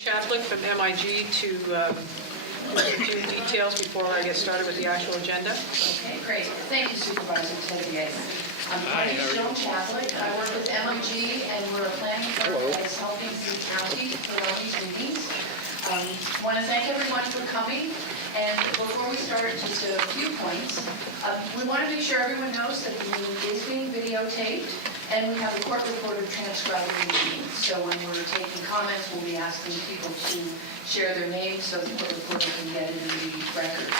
Chaplain from MIG to give a few details before I get started with the actual agenda. Okay, great. Thank you, Supervisor Teddy. My name is Joan Chaplin. I work with MIG, and we're a planning firm that is helping the county put on these meetings. Want to thank everyone for coming. And before we start, just a few points. We want to make sure everyone knows that the meeting is being videotaped, and we have a court reporter transcribing the meeting. So when we're taking comments, we'll be asking people to share their names so the court reporter can get it in the record.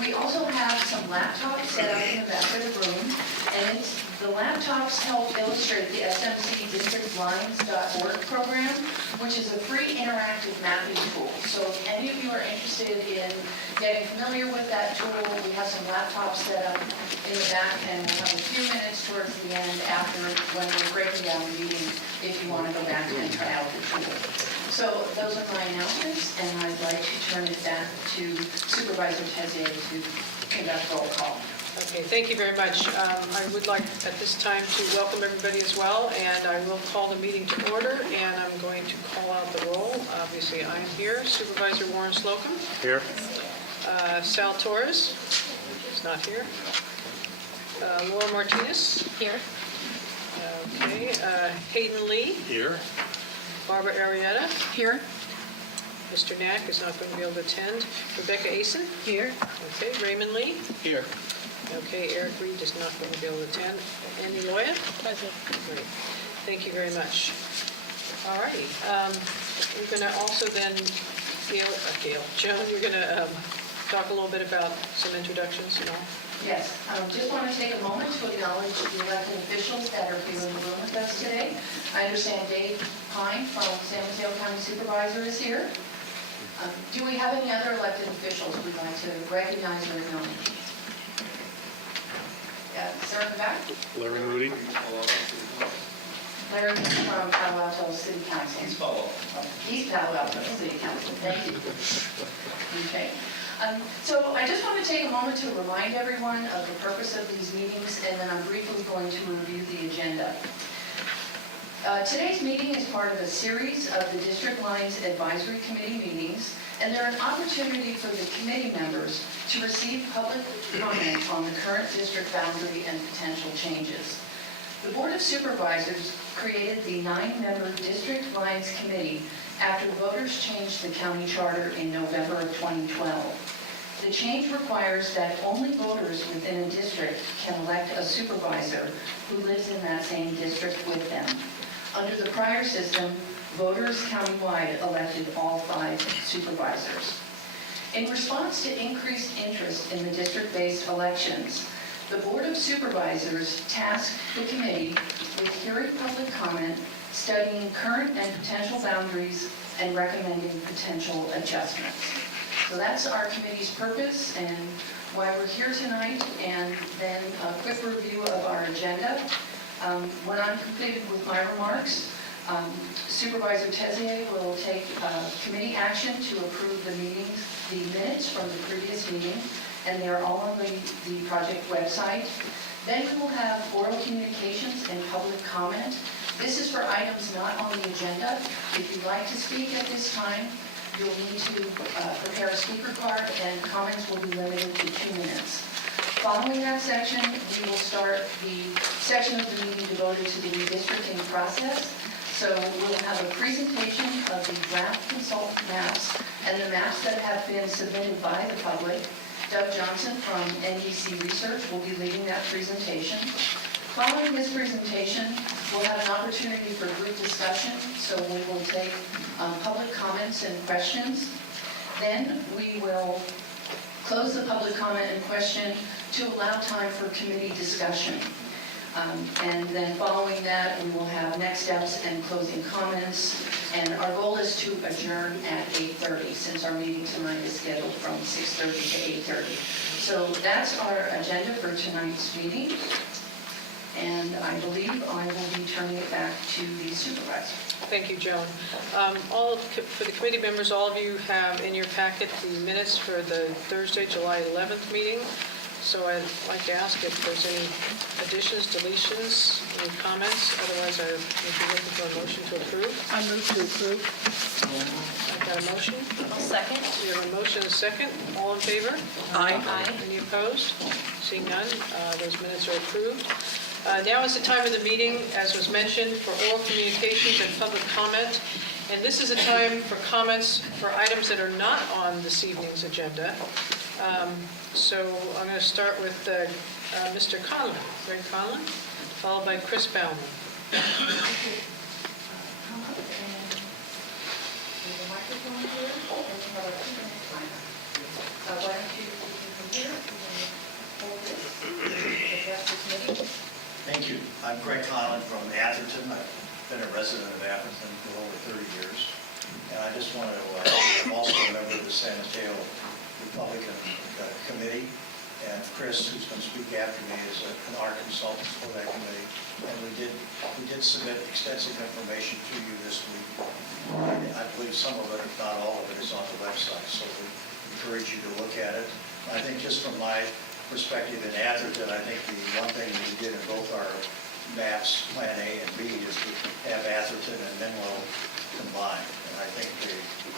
We also have some laptops set out in the back of the room, and the laptops help illustrate the smcdistrictlines.org program, which is a free interactive mapping tool. So if any of you are interested in getting familiar with that tool, we have some laptops set up in the back, and we'll have a few minutes towards the end after when we're breaking down the meeting if you want to go back and try out the tool. So those are my announcements, and I'd like to turn it back to Supervisor Tezier to conduct roll call. Okay, thank you very much. I would like at this time to welcome everybody as well, and I will call the meeting to order, and I'm going to call out the roll. Obviously, I'm here. Supervisor Warren Slocum. Here. Sal Torres is not here. Laura Martinez. Here. Okay. Hayden Lee. Here. Barbara Arietta. Here. Mr. Knack is not going to be able to attend. Rebecca Asen. Here. Okay. Raymond Lee. Here. Okay. Eric Reed is not going to be able to attend. Andy Loya. Present. Great. Thank you very much. All righty. We're going to also then, Joan, you're going to talk a little bit about some introductions and all. Yes, just want to take a moment to acknowledge the elected officials that are here in the room with us today. I understand Dave Pine from San Mateo County Supervisor is here. Do we have any other elected officials we'd like to recognize or acknowledge? Sir in the back? Larry Moody. Larry from Palo Alto City Council. East Palo Alto City Council. Thank you. Okay. So I just want to take a moment to remind everyone of the purpose of these meetings, and then I'm briefly going to review the agenda. Today's meeting is part of a series of the District Lines Advisory Committee meetings, and they're an opportunity for the committee members to receive public comment on the current district boundary and potential changes. The Board of Supervisors created the 9-member District Lines Committee after voters changed the county charter in November of 2012. The change requires that only voters within a district can elect a supervisor who lives in that same district with them. Under the prior system, voters countywide elected all 5 supervisors. In response to increased interest in the district-based elections, the Board of Supervisors tasked the committee with hearing public comment, studying current and potential boundaries, and recommending potential adjustments. So that's our committee's purpose and why we're here tonight, and then a quick review of our agenda. When I'm completed with my remarks, Supervisor Tezier will take committee action to approve the minutes from the previous meeting, and they are all on the project website. Then we will have oral communications and public comment. This is for items not on the agenda. If you'd like to speak at this time, you'll need to prepare a speaker card, and comments will be limited to 2 minutes. Following that section, we will start the section of the meeting devoted to the redistricting process. So we'll have a presentation of the draft consultant maps and the maps that have been submitted by the public. Doug Johnson from NDC Research will be leading that presentation. Following this presentation, we'll have an opportunity for group discussion, so we will take public comments and questions. Then we will close the public comment and question to allow time for committee discussion. And then following that, we will have next steps and closing comments. And our goal is to adjourn at 8:30, since our meeting tonight is scheduled from 6:30 to 8:30. So that's our agenda for tonight's meeting. And I believe I will be turning it back to the supervisor. Thank you, Joan. For the committee members, all of you have in your packet the minutes for the Thursday, July 11th meeting. So I'd like to ask if there's any additions, deletions, any comments. Otherwise, I would be looking for a motion to approve. I move to approve. Got a motion? I'll second. We have a motion and a second. All in favor? Aye. Any opposed? Seeing none, those minutes are approved. Now is the time of the meeting, as was mentioned, for oral communications and public comment. And this is a time for comments for items that are not on this evening's agenda. So I'm going to start with Mr. Conlon, Greg Conlon, followed by Chris Bauman. Come up and there's a microphone here, and you have a 2-minute timer. Why don't you from here, hold this, address the committee. Thank you. I'm Greg Conlon from Atherton. I've been a resident of Atherton for over 30 years. And I just want to, I'm also a member of the San Mateo Republican Committee. And Chris, who's going to speak after me, is an art consultant for that committee. And we did submit extensive information to you this week. I believe some of it, if not all of it, is on the website. So we encourage you to look at it. I think just from my perspective in Atherton, I think the one thing we did in both our maps, Plan A and B, is to have Atherton and Menlo combined. And I think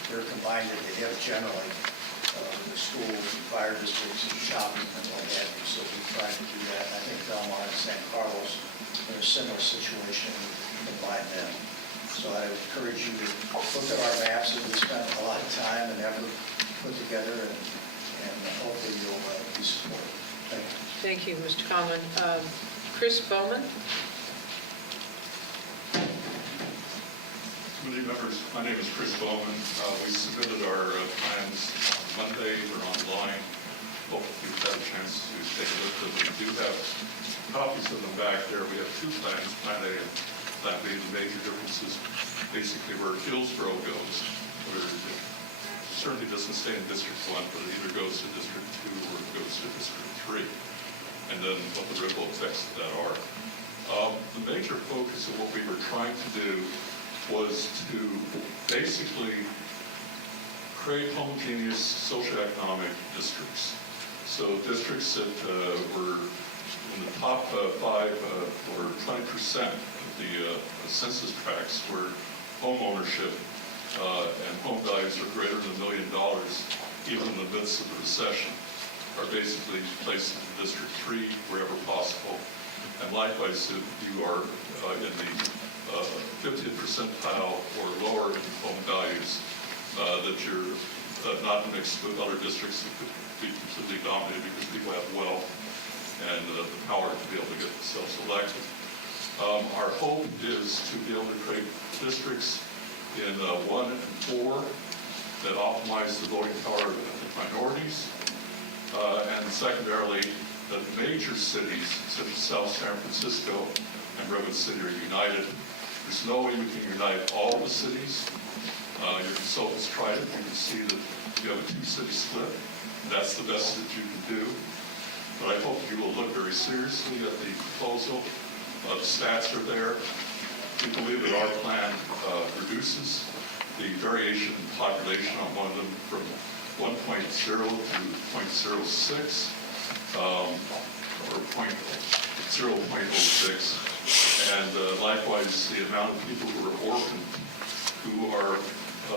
they're combined at the hip generally, the schools, fire districts, and shopping and what have you. So we tried to do that. And I think Belmont and San Carlos are in a similar situation, we combine them. So I would encourage you to look at our maps that we spent a lot of time and effort put together, and hopefully you'll be supportive. Thank you. Thank you, Mr. Conlon. Chris Bowman. Committee members, my name is Chris Bowman. We submitted our plans on Monday. They're online. Hopefully you've had a chance to take a look at them. We do have copies of them back there. We have two plans, Plan A and Plan B. The major differences basically where Hillsborough goes, where it certainly doesn't stay in District 1, but it either goes to District 2 or it goes to District 3, and then what the ripple effects of that are. The major focus of what we were trying to do was to basically create homogeneous socioeconomic districts. So districts that were in the top 5 or 20% of the census tracts where home ownership and home values are greater than $1 million, even in the midst of the recession, are basically placed in District 3 wherever possible. And likewise, if you are in the 50th percentile or lower in home values, that you're not mixed with other districts that could be completely dominated because people have wealth and the power to be able to get themselves elected. Our hope is to be able to create districts in 1 and 4 that optimize the voting power of minorities, and secondarily, that major cities such as South San Francisco and Redwood City are united. There's no way we can unite all the cities. Your consultants tried it. You can see that you have a 2-city split. That's the best that you can do. But I hope you will look very seriously at the proposal. The stats are there. We believe that our plan reduces the variation in population on one of them from 1.0 to 0.06, or 0.06. And likewise, the amount of people who are orphaned, who are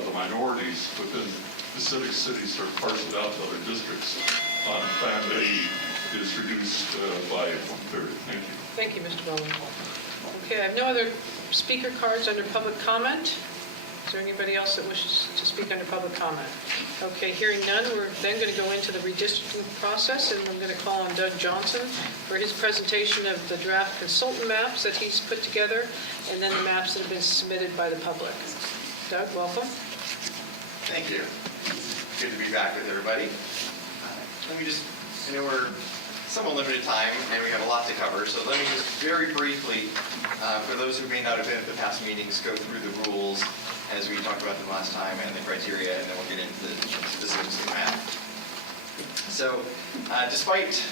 the minorities within specific cities that are parceled out to other districts on Plan A is reduced by 1/3. Thank you. Thank you, Mr. Bowman. Okay, I have no other speaker cards under public comment. Is there anybody else that wishes to speak under public comment? Okay, hearing none, we're then going to go into the redistricting process, and I'm going to call on Doug Johnson for his presentation of the draft consultant maps that he's put together, and then the maps that have been submitted by the public. Doug, welcome. Thank you. Good to be back with everybody. Let me just, we're somewhat limited time and we have a lot to cover, so let me just very briefly, for those who may not have been at the past meetings, go through the rules as we talked about them last time and the criteria, and then we'll get into the specifics of the map. So despite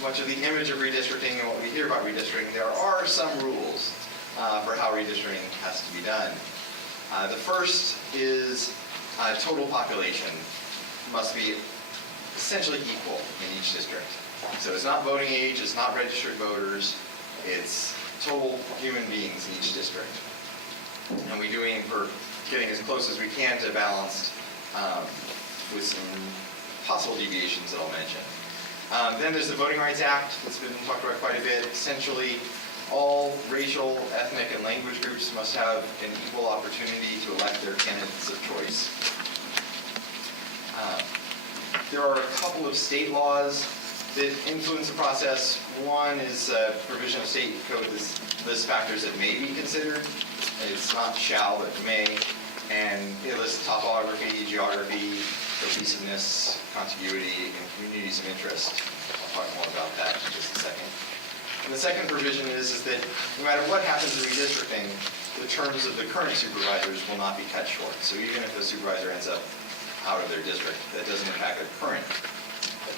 much of the image of redistricting and what we hear about redistricting, there are some rules for how redistricting has to be done. The first is total population must be essentially equal in each district. So it's not voting age, it's not registered voters, it's total human beings in each district. And we do aim for getting as close as we can to balanced with some possible deviations that I'll mention. Then there's the Voting Rights Act that's been talked about quite a bit. Essentially, all racial, ethnic, and language groups must have an equal opportunity to elect their candidates of choice. There are a couple of state laws that influence the process. One is a provision of state code that lists factors that may be considered. It's not shall, but may. And it lists topography, geography, cohesiveness, contiguity, and communities of interest. I'll talk more about that in just a second. And the second provision is that no matter what happens in redistricting, the terms of the current supervisors will not be cut short. So even if the supervisor ends up out of their district, that doesn't impact their current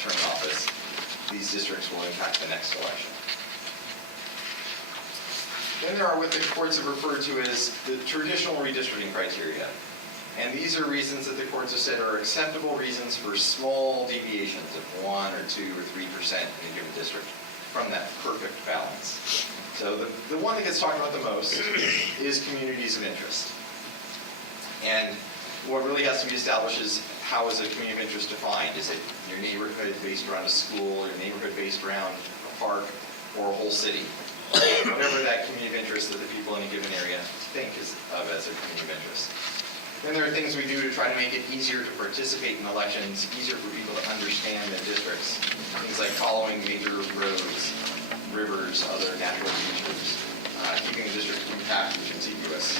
term in office. These districts will impact the next election. Then there are what the courts have referred to as the traditional redistricting criteria. And these are reasons that the courts have said are acceptable reasons for small deviations of 1 or 2 or 3% in a given district from that perfect balance. So the one that gets talked about the most is communities of interest. And what really has to be established is how is a community of interest defined? Is it your neighborhood based around a school, your neighborhood based around a park, or a whole city? Whatever that community of interest that the people in a given area think is of as a community of interest. Then there are things we do to try to make it easier to participate in elections, easier for people to understand their districts. Things like following major roads, rivers, other natural features, keeping the district compact and contiguous.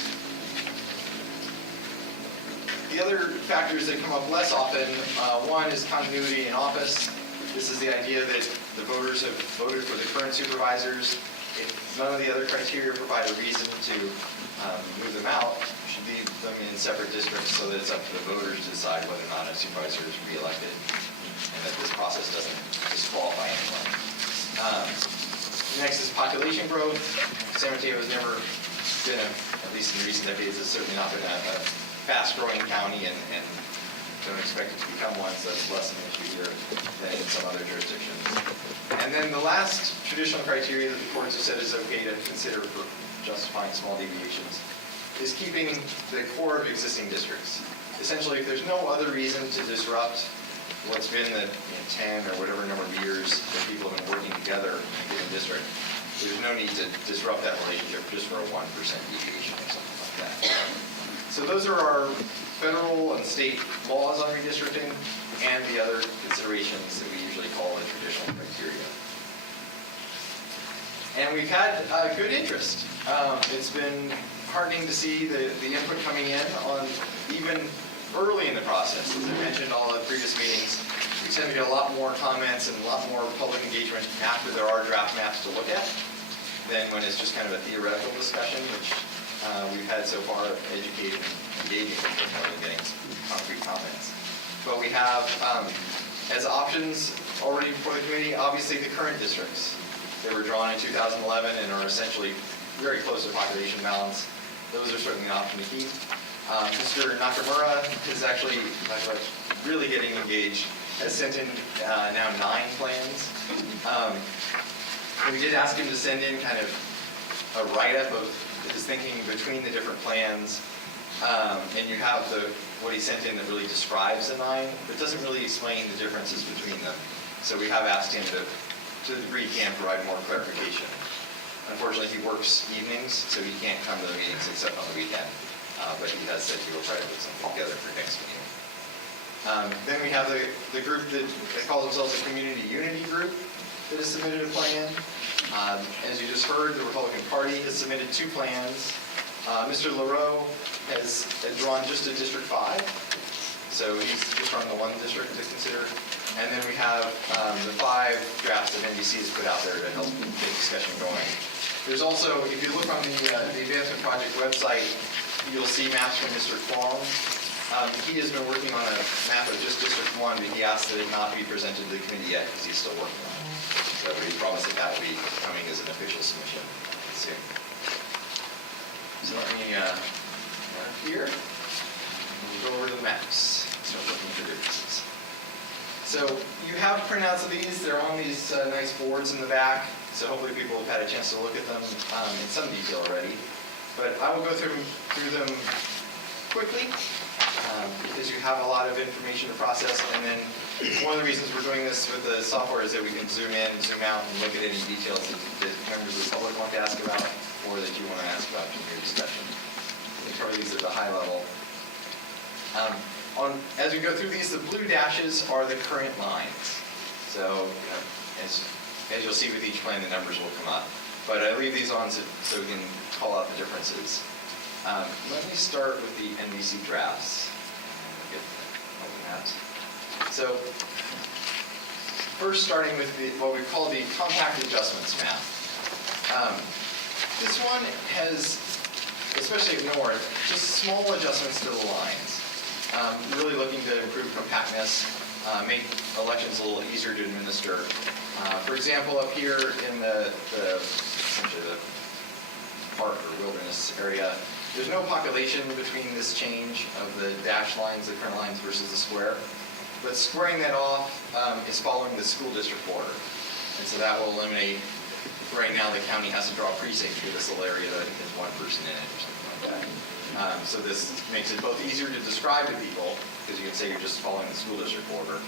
The other factors that come up less often, one is continuity in office. This is the idea that the voters have voted for the current supervisors. If none of the other criteria provide a reason to move them out, you should leave them in separate districts so that it's up to the voters to decide whether or not a supervisor is reelected and that this process doesn't disqualify anyone. Next is population growth. San Mateo has never been, at least in recent decades, has certainly not been a fast-growing county and don't expect it to become one, so it's less of an issue here than in some other jurisdictions. And then the last traditional criteria that the courts have said is okay to consider for justifying small deviations is keeping the core of existing districts. Essentially, if there's no other reason to disrupt what's been the 10 or whatever number of years that people have been working together in a given district, there's no need to disrupt that relationship just for a 1% deviation or something like that. So those are our federal and state laws on redistricting and the other considerations that we usually call the traditional criteria. And we've had good interest. It's been heartening to see the input coming in on even early in the process. As I mentioned in all the previous meetings, we tend to get a lot more comments and a lot more public engagement after there are draft maps to look at than when it's just kind of a theoretical discussion, which we've had so far educated and engaging people more than getting concrete comments. But we have, as options already before the committee, obviously the current districts that were drawn in 2011 and are essentially very close to population balance. Those are certainly an option to keep. Mr. Nakamura is actually really getting engaged, has sent in now 9 plans. And we did ask him to send in kind of a write-up of his thinking between the different plans. And you have what he sent in that really describes the 9, but doesn't really explain the differences between them. So we have asked him to the degree he can, provide more clarification. Unfortunately, he works evenings, so he can't come to the meetings except on the weekend. But he has said he will try to put something together for next meeting. Then we have the group that calls themselves a Community Unity Group that has submitted a plan. As you just heard, the Republican Party has submitted 2 plans. Mr. LaRoe has drawn just a District 5, so he's just drawn the 1 district to consider. And then we have the 5 drafts that NBC has put out there to help get discussion going. There's also, if you look on the Advancement Project website, you'll see maps from Mr. Kwong. He has been working on a map of just District 1, but he asked that it not be presented to the committee yet because he's still working on it. So he promised that will be coming as an official submission soon. So let me mark here. We'll go over the maps. Start looking for differences. So you have printouts of these. They're on these nice boards in the back. So hopefully people have had a chance to look at them in some detail already. But I will go through them quickly because you have a lot of information to process. And then one of the reasons we're doing this with the software is that we can zoom in, zoom out, and look at any details that members of the public want to ask about or that you want to ask about in your discussion. We cover these at a high level. As we go through these, the blue dashes are the current lines. So as you'll see with each plan, the numbers will come up. But I leave these on so we can call out the differences. Let me start with the NBC drafts. Open that. So first starting with what we call the compact adjustments map. This one has, especially up north, just small adjustments to the lines. Really looking to improve compactness, make elections a little easier to administer. For example, up here in essentially the park or wilderness area, there's no population between this change of the dashed lines, the current lines versus the square. But squaring that off is following the school district border. And so that will eliminate, right now the county has to draw a precinct for this little area that I think has one person in it or something like that. So this makes it both easier to describe to people, because you can say you're just following the school district border,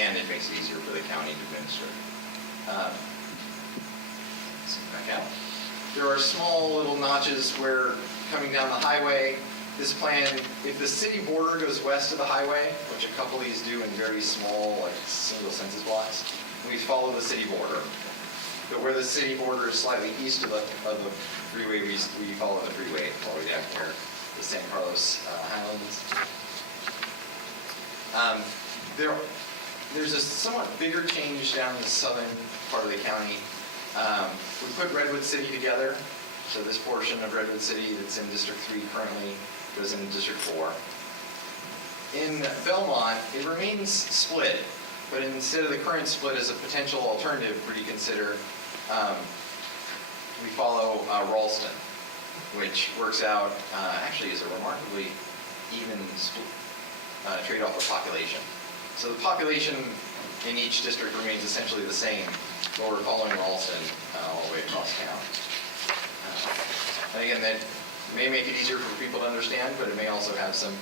and it makes it easier for the county to administer. Back out. There are small little notches where coming down the highway, this plan, if the city border goes west of the highway, which a couple of these do in very small, like single census blocks, we follow the city border. But where the city border is slightly east of the freeway, we follow the freeway all the way down here, the San Carlos Highlands. There's a somewhat bigger change down in the southern part of the county. We put Redwood City together, so this portion of Redwood City that's in District 3 currently goes into District 4. In Belmont, it remains split, but instead of the current split as a potential alternative for reconsider, we follow Ralston, which works out actually is a remarkably even trade-off of population. So the population in each district remains essentially the same, but we're following Ralston all the way across town. And again, that may make it easier for people to understand, but it may also have some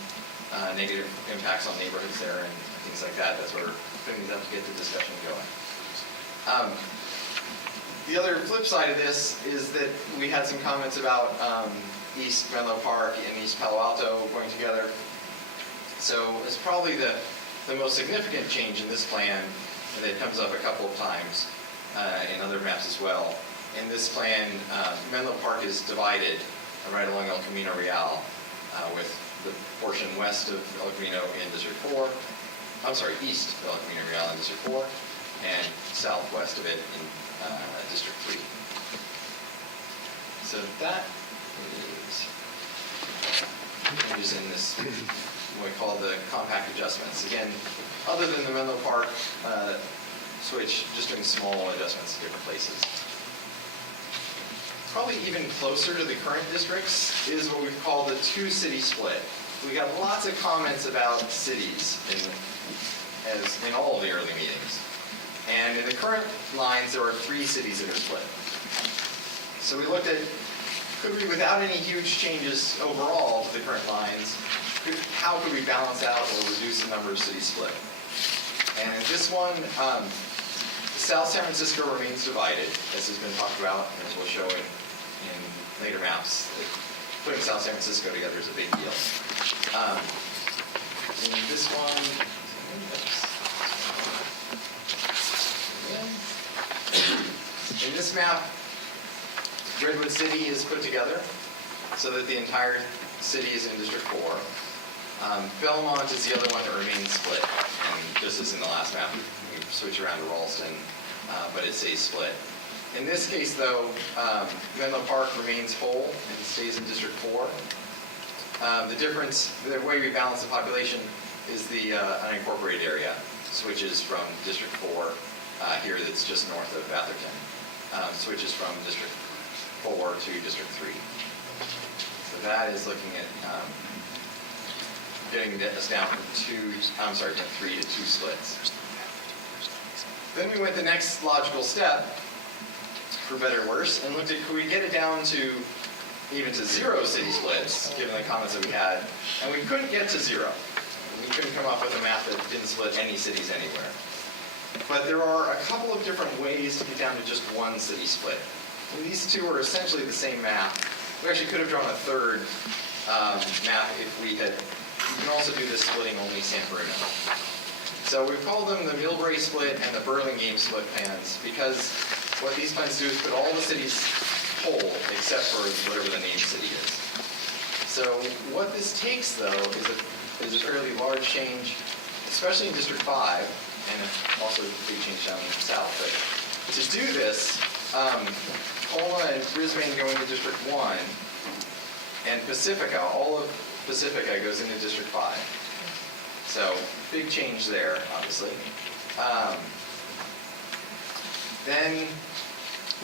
negative impacts on neighborhoods there and things like that. That's where we're putting these up to get the discussion going. The other flip side of this is that we had some comments about East Menlo Park and East Palo Alto going together. So it's probably the most significant change in this plan that comes up a couple of times in other maps as well. In this plan, Menlo Park is divided right along El Camino Real with the portion west of El Camino in District 4, east of El Camino Real in District 4, and southwest of it in District 3. So that is in this, what we call the compact adjustments. Again, other than the Menlo Park switch, just doing small adjustments in different places. Probably even closer to the current districts is what we call the two-city split. We got lots of comments about cities in all of the early meetings. And in the current lines, there are 3 cities that are split. So we looked at, could we, without any huge changes overall to the current lines, how could we balance out or reduce the number of cities split? And in this one, South San Francisco remains divided, as has been talked about, and as we'll show in later maps. Putting South San Francisco together is a big deal. In this one, in this map, Redwood City is put together so that the entire city is in District 4. Belmont is the other one that remains split. And just as in the last map, we switch around to Ralston, but it stays split. In this case, though, Menlo Park remains whole and stays in District 4. The difference, the way we balance the population is the unincorporated area switches from District 4 here that's just north of Atherton. Switches from District 4 to District 3. So that is looking at getting us down from 3 to 2 splits. Then we went the next logical step, for better or worse, and looked at could we get it down to even to 0 city splits, given the comments that we had, and we couldn't get to 0. We couldn't come up with a map that didn't split any cities anywhere. But there are a couple of different ways to get down to just 1 city split. And these two are essentially the same map. We actually could have drawn a third map if we had. You can also do this splitting only San Bruno. So we've called them the Millbrae split and the Burlingame split plans because what these plans do is put all the cities whole except for whatever the named city is. So what this takes, though, is a fairly large change, especially in District 5, and also a big change down in the south. But to do this, Colma and Brisbane go into District 1, and Pacifica, all of Pacifica goes into District 5. So big change there, obviously. Then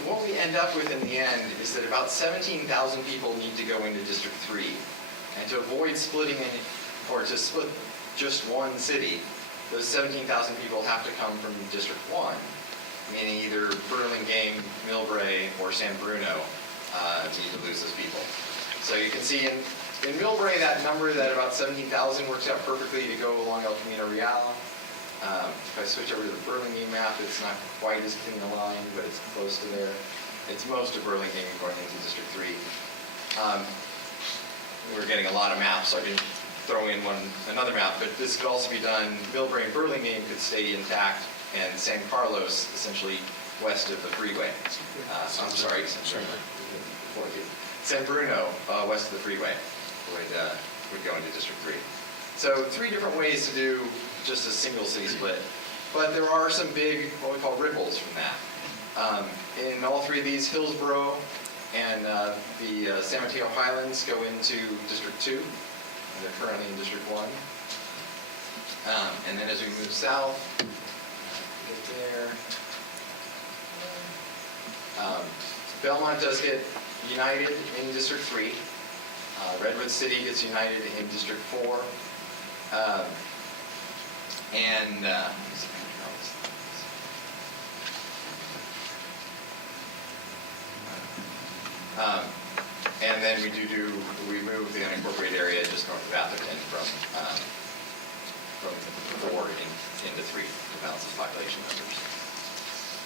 what we end up with in the end is that about 17,000 people need to go into District 3. And to avoid splitting or to split just 1 city, those 17,000 people have to come from District 1, meaning either Burlingame, Millbrae, or San Bruno need to lose those people. So you can see in Millbrae, that number, that about 17,000 works out perfectly to go along El Camino Real. If I switch over to the Burlingame map, it's not quite as clean a line, but it's close to there. It's most of Burlingame going into District 3. We're getting a lot of maps, so I didn't throw in another map, but this could also be done. Millbrae and Burlingame could stay intact, and San Carlos, essentially west of the freeway. I'm sorry, San Bruno, west of the freeway, would go into District 3. So 3 different ways to do just a single city split. But there are some big, what we call ripples from that. In all 3 of these, Hillsborough and the San Mateo Highlands go into District 2. And they're currently in District 1. And then as we move south, get there. Belmont does get united in District 3. Redwood City gets united in District 4. And then we move the unincorporated area just north of Atherton from 4 into 3 to balance the population numbers.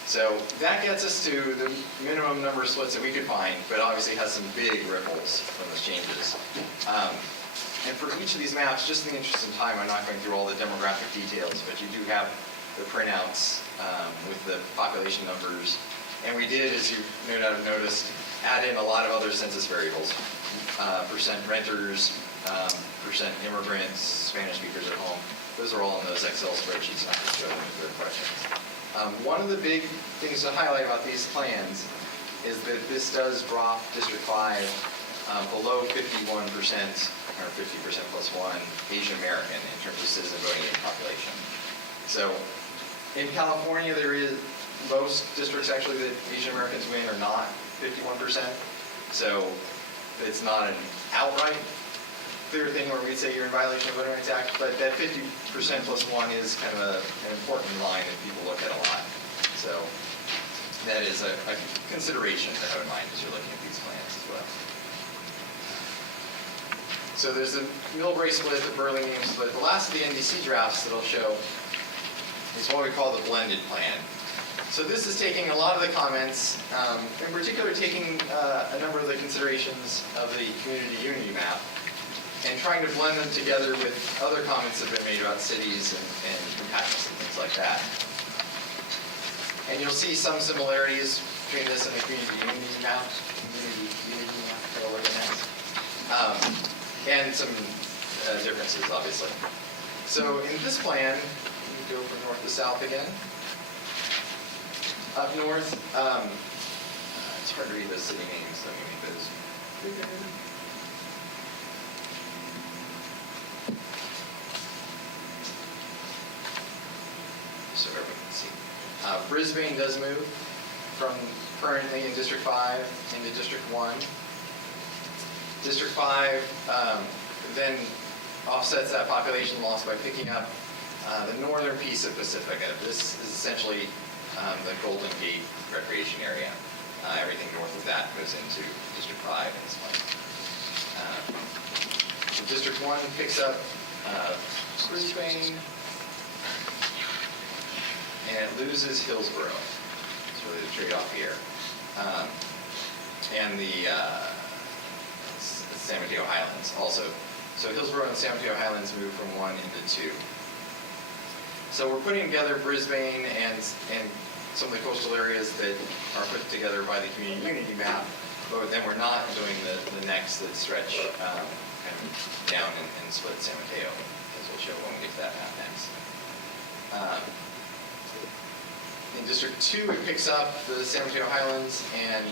So that gets us to the minimum number of splits that we could find, but obviously has some big ripples from those changes. And for each of these maps, just in the interest of time, I'm not going through all the demographic details, but you do have the printouts with the population numbers. And we did, as you no doubt have noticed, add in a lot of other census variables. Percent renters, percent immigrants, Spanish speakers at home. Those are all in those Excel spreadsheets, and I can show them if there are questions. One of the big things to highlight about these plans is that this does drop District 5 below 51%, or 50% plus 1, Asian American in terms of citizen voting age population. So in California, there is most districts actually that Asian Americans win are not 51%. So it's not an outright clear thing where we'd say you're in violation of the Voting Rights Act, but that 50% plus 1 is kind of an important line that people look at a lot. So that is a consideration to have in mind as you're looking at these plans as well. So there's the Millbrae split, the Burlingame split. The last of the NDC drafts that I'll show is what we call the blended plan. So this is taking a lot of the comments, in particular taking a number of the considerations of the community unity map and trying to blend them together with other comments that have been made about cities and compactness and things like that. And you'll see some similarities between this and the community unity map. Take a look at next. And some differences, obviously. So in this plan, we go from north to south again. Up north, it's hard to read those city names, let me make those bigger. So everyone can see. Brisbane does move from currently in District 5 into District 1. District 5 then offsets that population loss by picking up the northern piece of Pacifica. This is essentially the Golden Gate recreation area. Everything north of that goes into District 5 and it's like, so District 1 picks up Brisbane and it loses Hillsborough. It's really the trade-off here. And the San Mateo Highlands also. So Hillsborough and San Mateo Highlands move from 1 into 2. So we're putting together Brisbane and some of the coastal areas that are put together by the community unity map, but then we're not doing the necks that stretch kind of down and split San Mateo, as we'll show when we get to that map next. In District 2, it picks up the San Mateo Highlands and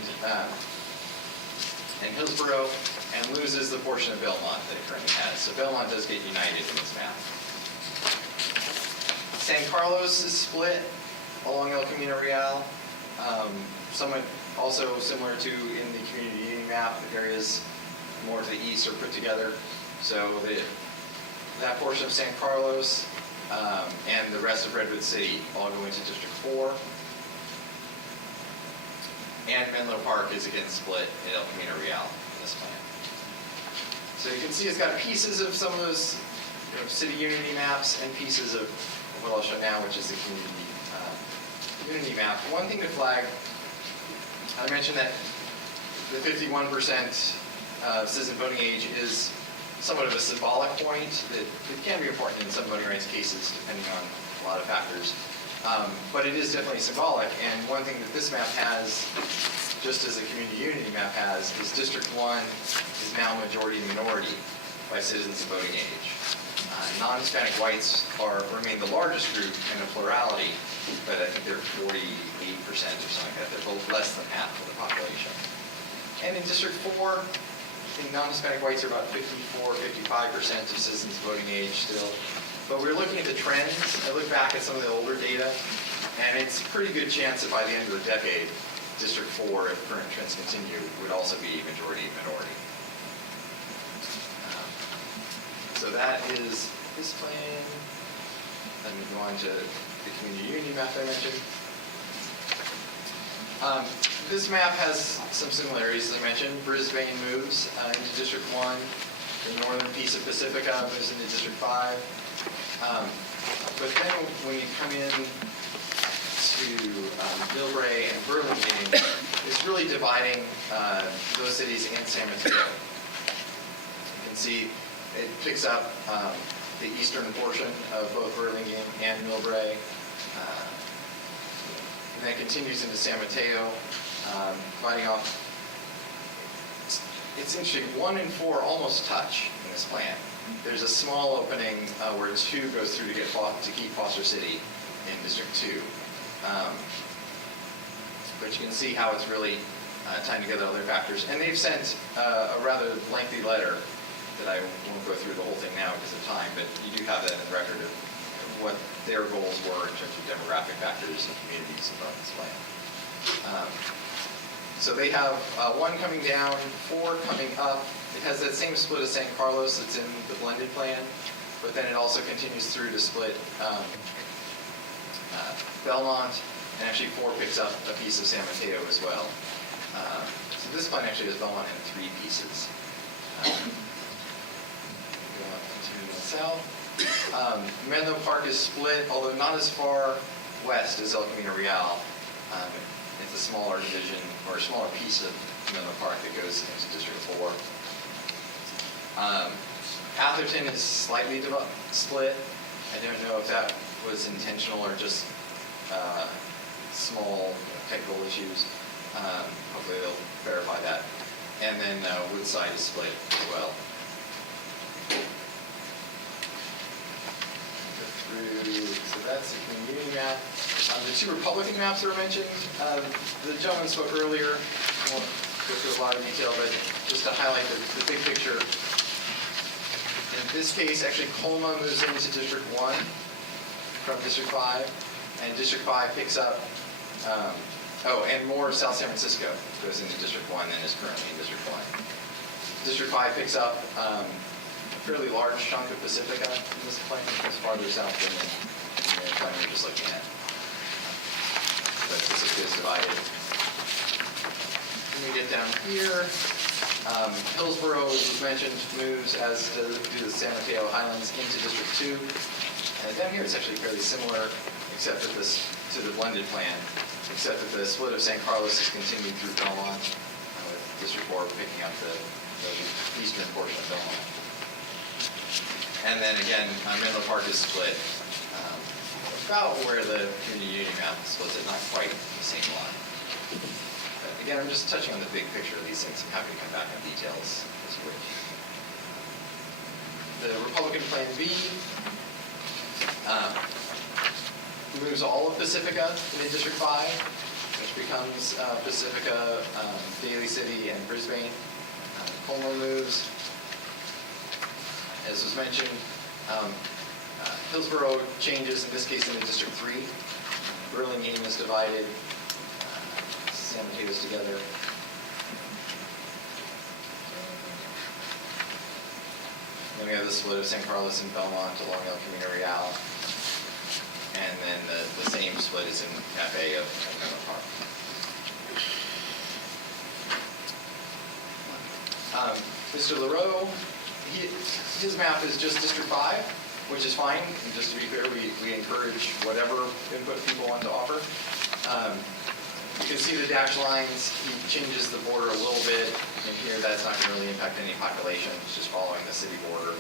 Hillsborough and loses the portion of Belmont that it currently has. So Belmont does get united in this map. San Carlos is split along El Camino Real, somewhat also similar to in the community unity map. The areas more to the east are put together. So that portion of San Carlos and the rest of Redwood City all go into District 4. And Menlo Park is again split in El Camino Real in this plan. So you can see it's got pieces of some of those city unity maps and pieces of what I'll show now, which is the community unity map. One thing to flag, I mentioned that the 51% citizen voting age is somewhat of a symbolic point that it can be important in some voting rights cases, depending on a lot of factors. But it is definitely symbolic, and one thing that this map has, just as the community unity map has, is District 1 is now majority-minority by citizens of voting age. Non-Hispanic whites remain the largest group in a plurality, but I think they're 48% or something like that. They're both less than half of the population. And in District 4, I think non-Hispanic whites are about 54, 55% of citizens voting age still. But we're looking at the trends. I look back at some of the older data, and it's a pretty good chance that by the end of the decade, District 4, if current trends continue, would also be majority-minority. So that is this plan. Then we go on to the community unity map I mentioned. This map has some similarities, as I mentioned. Brisbane moves into District 1. The northern piece of Pacifica moves into District 5. But then when you come in to Millbrae and Burlingame, it's really dividing those cities and San Mateo. You can see it picks up the eastern portion of both Burlingame and Millbrae. And then continues into San Mateo, dividing off. It's interesting, 1 and 4 almost touch in this plan. There's a small opening where 2 goes through to keep Foster City in District 2. But you can see how it's really tying together other factors. And they've sent a rather lengthy letter that I won't go through the whole thing now because of time, but you do have that in the record of what their goals were in terms of demographic factors and communities about this plan. So they have 1 coming down, 4 coming up. It has that same split as San Carlos that's in the blended plan, but then it also continues through to split Belmont, and actually 4 picks up a piece of San Mateo as well. So this plan actually has Belmont in 3 pieces. Go up to the south. Menlo Park is split, although not as far west as El Camino Real. It's a smaller division, or a smaller piece of Menlo Park that goes into District 4. Atherton is slightly split. I don't know if that was intentional or just small technical issues. Hopefully they'll verify that. And then Woodside is split as well. So that's the community map. The 2 Republican maps that were mentioned, the gentleman spoke earlier. I won't go through a lot of detail, but just to highlight the big picture. In this case, actually, Colma moves into District 1 from District 5, and District 5 picks up, and more South San Francisco goes into District 1 than is currently in District 1. District 5 picks up a fairly large chunk of Pacifica in this plan. It's farther south than the plan we're just looking at. But Pacifica is divided. When we get down here, Hillsborough, as was mentioned, moves as do the San Mateo Highlands into District 2. And down here, it's actually fairly similar, except that to the blended plan, except that the split of San Carlos is continued through Belmont, with District 4 picking up the eastern portion of Belmont. And then again, Menlo Park is split about where the community union map splits it, not quite the same line. But again, I'm just touching on the big picture of these things. I'm happy to come back on details as you wish. The Republican Plan B moves all of Pacifica into District 5, which becomes Pacifica, Daly City, and Brisbane. Como moves, as was mentioned, Hillsborough changes, in this case, into District 3. Burlingame is divided. San Mateo's together. Then we have the split of San Carlos and Belmont along El Camino Real. And then the same split is in Cafe of Menlo Park. Mr. LaRoe, his map is just District 5. Which is fine, and just to be clear, we encourage whatever input people want to offer. You can see the dashed lines, he changes the border a little bit, and here that's not going to really impact any population, it's just following the city border.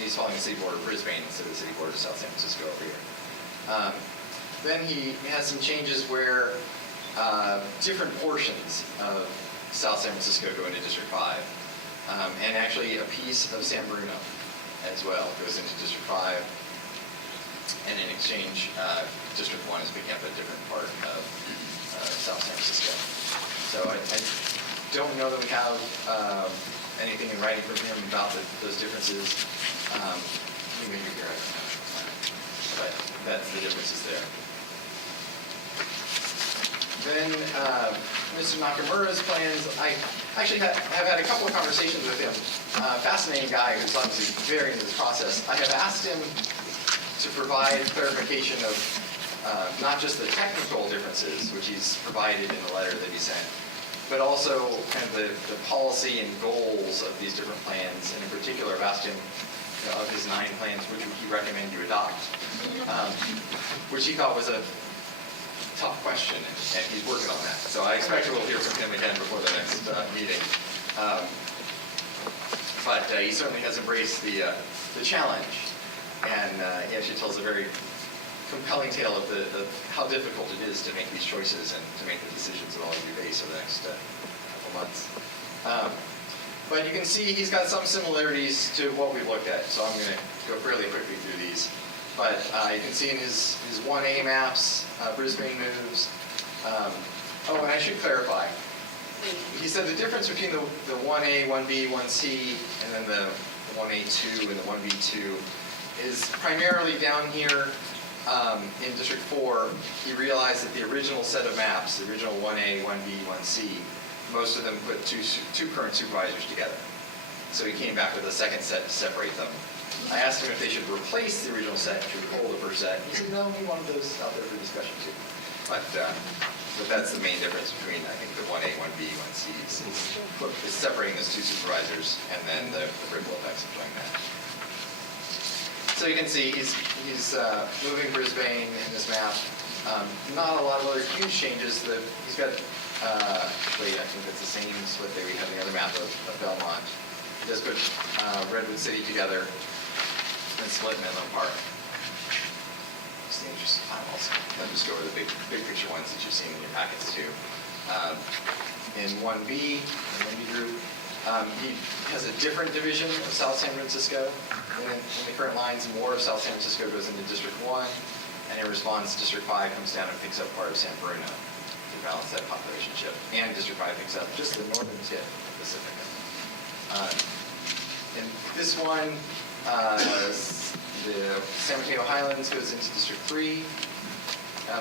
He's following the city border of Brisbane instead of the city border of South San Francisco over here. Then he has some changes where different portions of South San Francisco go into District 5. And actually a piece of San Bruno as well goes into District 5. And in exchange, District 1 is picking up a different part of South San Francisco. So I don't know that we have anything in writing from him about those differences. He may be here, I don't know. But that's the differences there. Then Mr. Nakamura's plans, I actually have had a couple of conversations with him. Fascinating guy who's obviously very into this process. I have asked him to provide clarification of not just the technical differences, which he's provided in the letter that he sent, but also kind of the policy and goals of these different plans. And in particular, I've asked him of his 9 plans, which would he recommend you adopt, which he thought was a tough question, and he's working on that. So I expect we'll hear from him again before the next meeting. But he certainly has embraced the challenge, and he actually tells a very compelling tale of how difficult it is to make these choices and to make the decisions that all of you face over the next couple months. But you can see he's got some similarities to what we've looked at, so I'm going to go fairly quickly through these. But you can see in his 1A maps, Brisbane moves. Oh, and I should clarify. He said the difference between the 1A, 1B, 1C, and then the 1A2 and the 1B2 is primarily down here in District 4. He realized that the original set of maps, the original 1A, 1B, 1C, most of them put two current supervisors together. So he came back with a second set to separate them. I asked him if they should replace the original set, should hold the first set. He said, no, we wanted those out there for discussion too. But that's the main difference between, I think, the 1A, 1B, 1C is separating those 2 supervisors and then the ripple effects of doing that. So you can see he's moving Brisbane in this map. Not a lot of other huge changes. He's got, actually, I think it's the same split that we have in the other map of Belmont. He does put Redwood City together and split Menlo Park. I'll just go over the big picture ones that you've seen in your packets too. In 1B, group, he has a different division of South San Francisco. In the current lines, more of South San Francisco goes into District 1, and in response, District 5 comes down and picks up part of San Bruno to balance that population shift. And District 5 picks up just the northern tip of Pacifica. In this one, the San Mateo Highlands goes into District 3,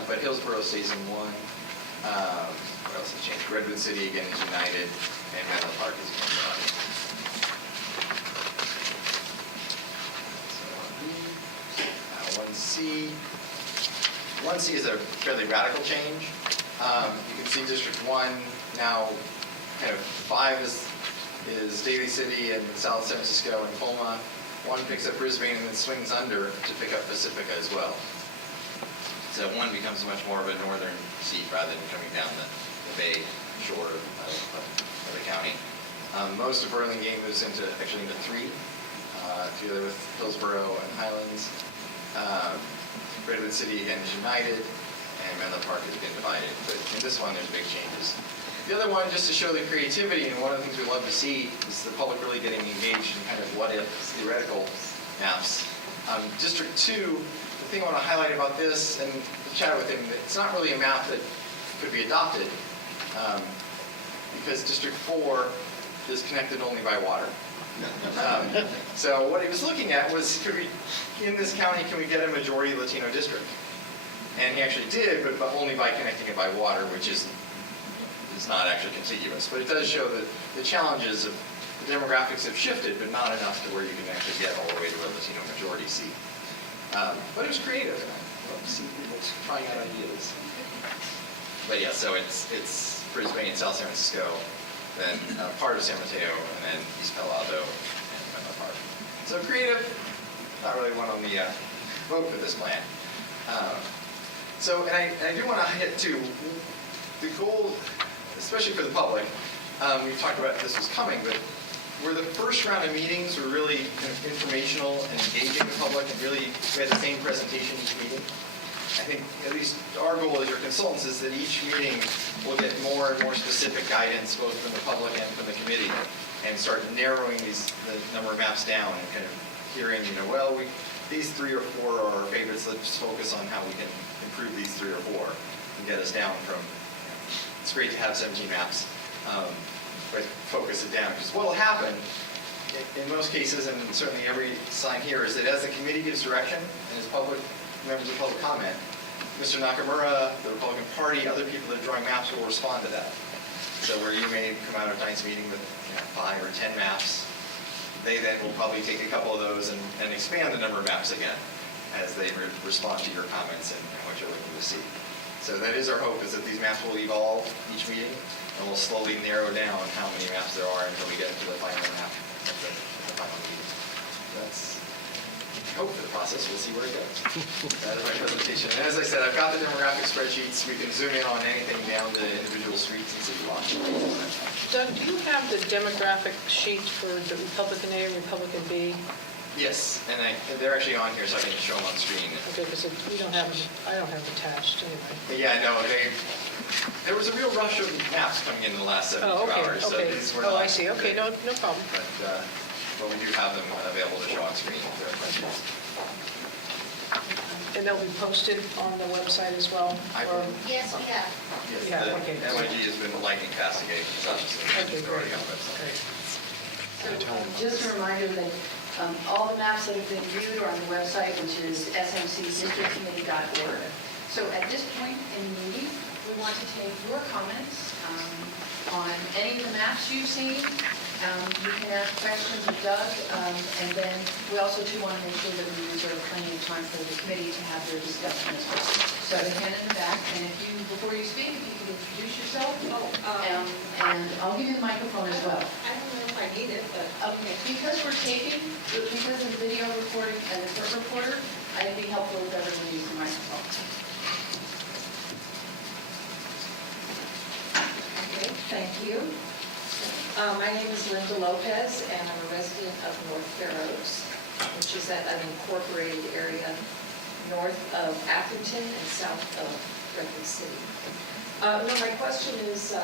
but Hillsborough stays in 1. What else has changed? Redwood City again is united, and Menlo Park is united. So 1C. 1C is a fairly radical change. You can see District 1 now, kind of 5 is Daly City and South San Francisco and Colma. 1 picks up Brisbane and then swings under to pick up Pacifica as well. So 1 becomes much more of a northern seat rather than coming down the bay shore of the county. Most of Burlingame moves into 3, together with Hillsborough and Highlands. Redwood City again is united, and Menlo Park has been divided. But in this one, there's big changes. The other one, just to show the creativity, and one of the things we love to see, is the public really getting engaged in kind of what-if theoretical maps. District 2, the thing I want to highlight about this, and chat with him, it's not really a map that could be adopted, because District 4 is connected only by water. So what he was looking at was, in this county, can we get a majority Latino district? And he actually did, but only by connecting it by water, which is not actually contiguous. But it does show that the challenges of the demographics have shifted, but not enough to where you can actually get all the way to a Latino majority seat. But it was creative, and I love to see people trying out ideas. But yeah, so it's Brisbane, South San Francisco, then part of San Mateo, and then East Palo Alto and Menlo Park. So creative, not really one on the vote for this plan. And I do want to hit too, the goal, especially for the public, we talked about this was coming, but where the first round of meetings were really kind of informational and engaging the public, and really we had the same presentation each meeting. I think at least our goal as your consultants is that each meeting will get more and more specific guidance, both from the public and from the committee, and start narrowing the number of maps down and kind of hearing, these 3 or 4 are our favorites. Let's focus on how we can improve these 3 or 4 and get us down from. It's great to have 17 maps, but focus it down. Because what will happen in most cases, and certainly every sign here, is that as the committee gives direction and as members of public comment, Mr. Nakamura, the Republican Party, other people that are drawing maps will respond to that. So where you may come out of tonight's meeting with 5 or 10 maps, they then will probably take a couple of those and expand the number of maps again as they respond to your comments and what you're looking to see. So that is our hope, is that these maps will evolve each meeting, and we'll slowly narrow down how many maps there are until we get to the final map at the final meeting. That's hope for the process. We'll see where it goes. That is my presentation. And as I said, I've got the demographic spreadsheets. We can zoom in on anything down to individual streets and city blocks. Doug, do you have the demographic sheets for the Republican A and Republican B? Yes, and they're actually on here, so I can show them on screen. Okay, because I don't have them attached anyway. Yeah, no, there was a real rush of maps coming in the last 72 hours. So these were not, I see. Okay, no problem. But we do have them available to show on screen if there are questions. And they'll be posted on the website as well? Yes, we have. Yes, Yeah, the okay. MIG has been lightning fast to get obviously. Okay, It's already on the website. Great. So, just a reminder that all the maps that have been viewed are on the website, which is smcdistrictcommittee.org. So at this point in the meeting, we want to take your comments on any of the maps you've seen. You can ask questions of Doug, and then we also too want to make sure that we reserve plenty of time for the committee to have their discussion as well. So the hand in the back, and before you speak, if you could introduce yourself, and I'll give you the microphone as well. I don't know if I need it, but. Okay, because of the video recording and the court reporter, I think it'd be helpful if everyone uses the microphone. Okay, thank you. My name is Linda Lopez, and I'm a resident of North Fair Oaks, which is an incorporated area north of Atherton and south of Redwood City. No, my question is,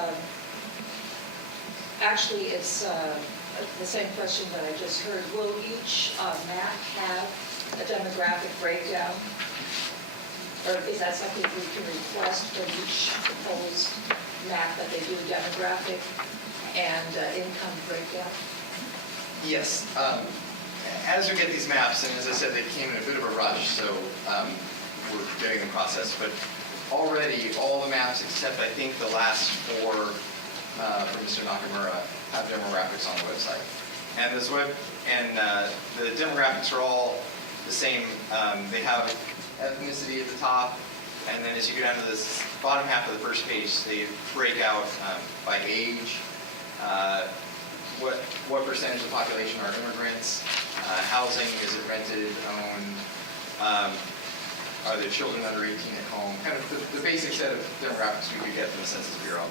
actually, it's the same question that I just heard. Will each map have a demographic breakdown? Or is that something we can request for each proposed map, that they do a demographic and income breakdown? Yes. As we get these maps, and as I said, they came in a bit of a rush, so we're getting the process. But already, all the maps except I think the last 4 from Mr. Nakamura have demographics on the website. And the demographics are all the same. They have ethnicity at the top, And then as you go down to this bottom half of the first page, they break out by age, what percentage of the population are immigrants, housing, is it rented, owned, are there children under 18 at home, kind of the basic set of demographics we could get from the Census Bureau.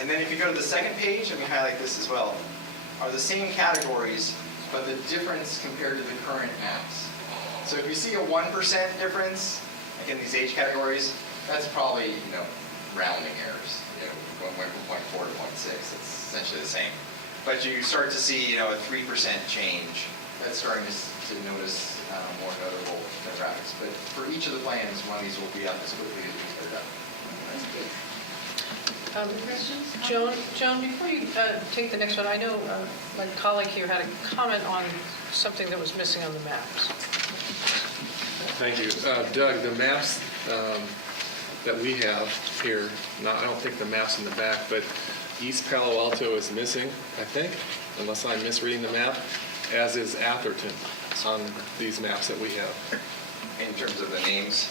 And then if you go to the second page, and we highlight this as well, are the same categories, but the difference compared to the current maps. So if you see a 1% difference, like in these age categories, that's probably, rounding errors. Going from 0.4 to 0.6, it's essentially the same. But you start to see, a 3% change. That's starting to notice more notable demographics. But for each of the plans, one of these will be up as quickly as we get it up. Other questions? Joan, before you take the next one, I know my colleague here had a comment on something that was missing on the maps. Thank you. Doug, the maps that we have here, I don't think the maps in the back, but East Palo Alto is missing, I think, unless I'm misreading the map, as is Atherton on these maps that we have. In terms of the names?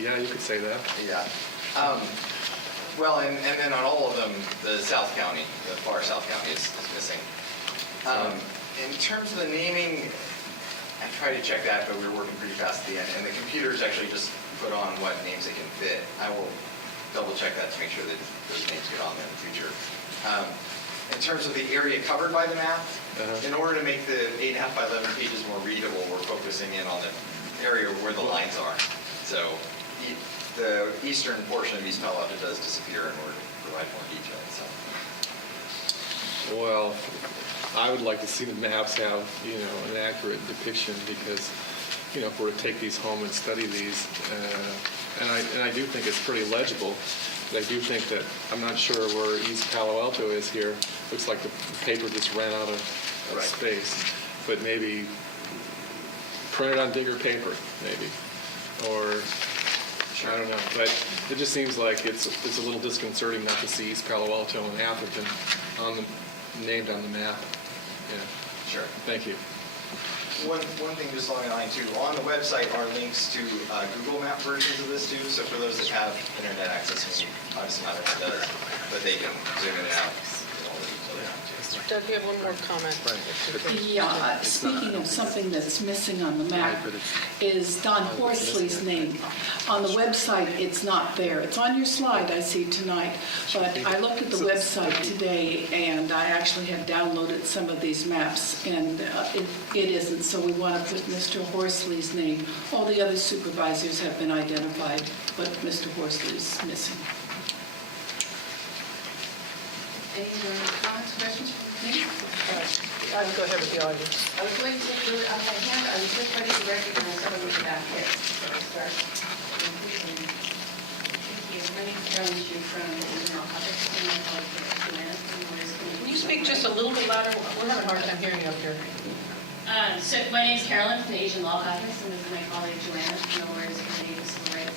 Yeah, you could say that. Yeah. Well, and then on all of them, the South County, the far South County is missing. In terms of the naming, I tried to check that, but we were working pretty fast at the end. And the computers actually just put on what names it can fit. I will double check that to make sure that those names get on there in the future. In terms of the area covered by the map, in order to make the 8.5 by 11 pages more readable, we're focusing in on the area where the lines are. So the eastern portion of East Palo Alto does disappear in order to provide more detail. So. Well, I would like to see the maps have, an accurate depiction because, if we're to take these home and study these, and I do think it's pretty legible. But I do think that, I'm not sure where East Palo Alto is here. Looks like the paper just ran out of Right. space. But maybe print it on bigger paper, maybe. Or, I don't know. But it just seems like it's a little disconcerting not to see East Palo Alto and Atherton named on the map. Yeah. Sure. Thank you. One thing just along the line too, on the website are links to Google Map versions of this too, so for those that have internet access, obviously not everyone does, but they can zoom in and out. Doug, you have one more comment. Yeah, speaking of something that's missing on the map, is Don Horsley's name. On the website, it's not there. It's on your slide, I see tonight, but I looked at the website today, and I actually have downloaded some of these maps, and it isn't, so we want to put Mr. Horsley's name. All the other supervisors have been identified, but Mr. Horsley's missing. Any more comments, questions from the committee? I can go ahead with the audience. I was going to do it on my hand. I was just ready to recognize someone with the back here. So I'll start. Thank you. My name is Carolyn Chu from the Regional Office, and my colleague Joanna from the Lawyers Committee. Can you speak just a little bit louder? We're having a hard time hearing you up here. So my name is Carolyn from the Asian Law Office, and this is my colleague Joanna from the Lawyers Committee of Civil Rights.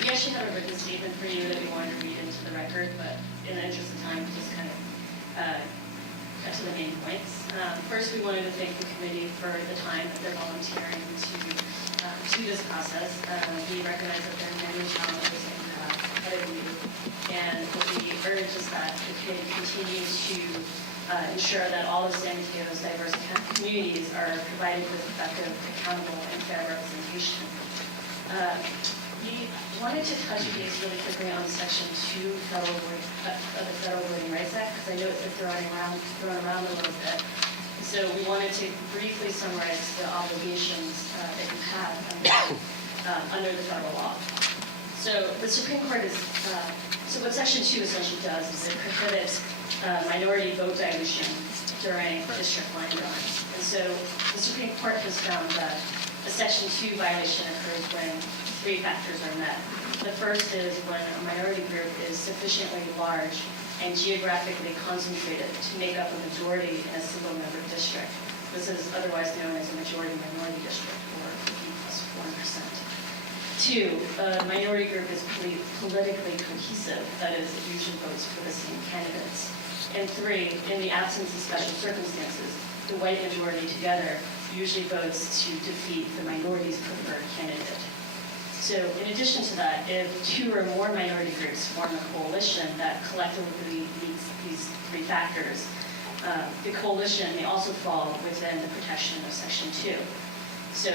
We actually have a written statement for you that we wanted to read into the record, but in the interest of time, just kind of cut to the main points. First, we wanted to thank the committee for the time that they're volunteering to this process. We recognize that there are many challenges that you have ahead of you, and what we urge is that the committee continue to ensure that all of San Mateo's diverse communities are provided with effective, accountable, and fair representation. We wanted to touch base really quickly on Section 2 of the Federal Voting Rights Act, because I know it's thrown around a little bit. So we wanted to briefly summarize the obligations that you have under the federal law. So the Supreme Court so what Section 2 essentially does is it prohibits minority vote dilution during district line drawings. And so the Supreme Court has found that a Section 2 violation occurs when 3 factors are met. The first is when a minority group is sufficiently large and geographically concentrated to make up a majority in a single-member district. This is otherwise known as a majority-minority district, or 50+1%. 2, a minority group is politically cohesive, that is, it usually votes for the same candidates. And 3, in the absence of special circumstances, the white majority together usually votes to defeat the minority's preferred candidate. So in addition to that, if 2 or more minority groups form a coalition that collectively meets these 3 factors, the coalition may also fall within the protection of Section 2. So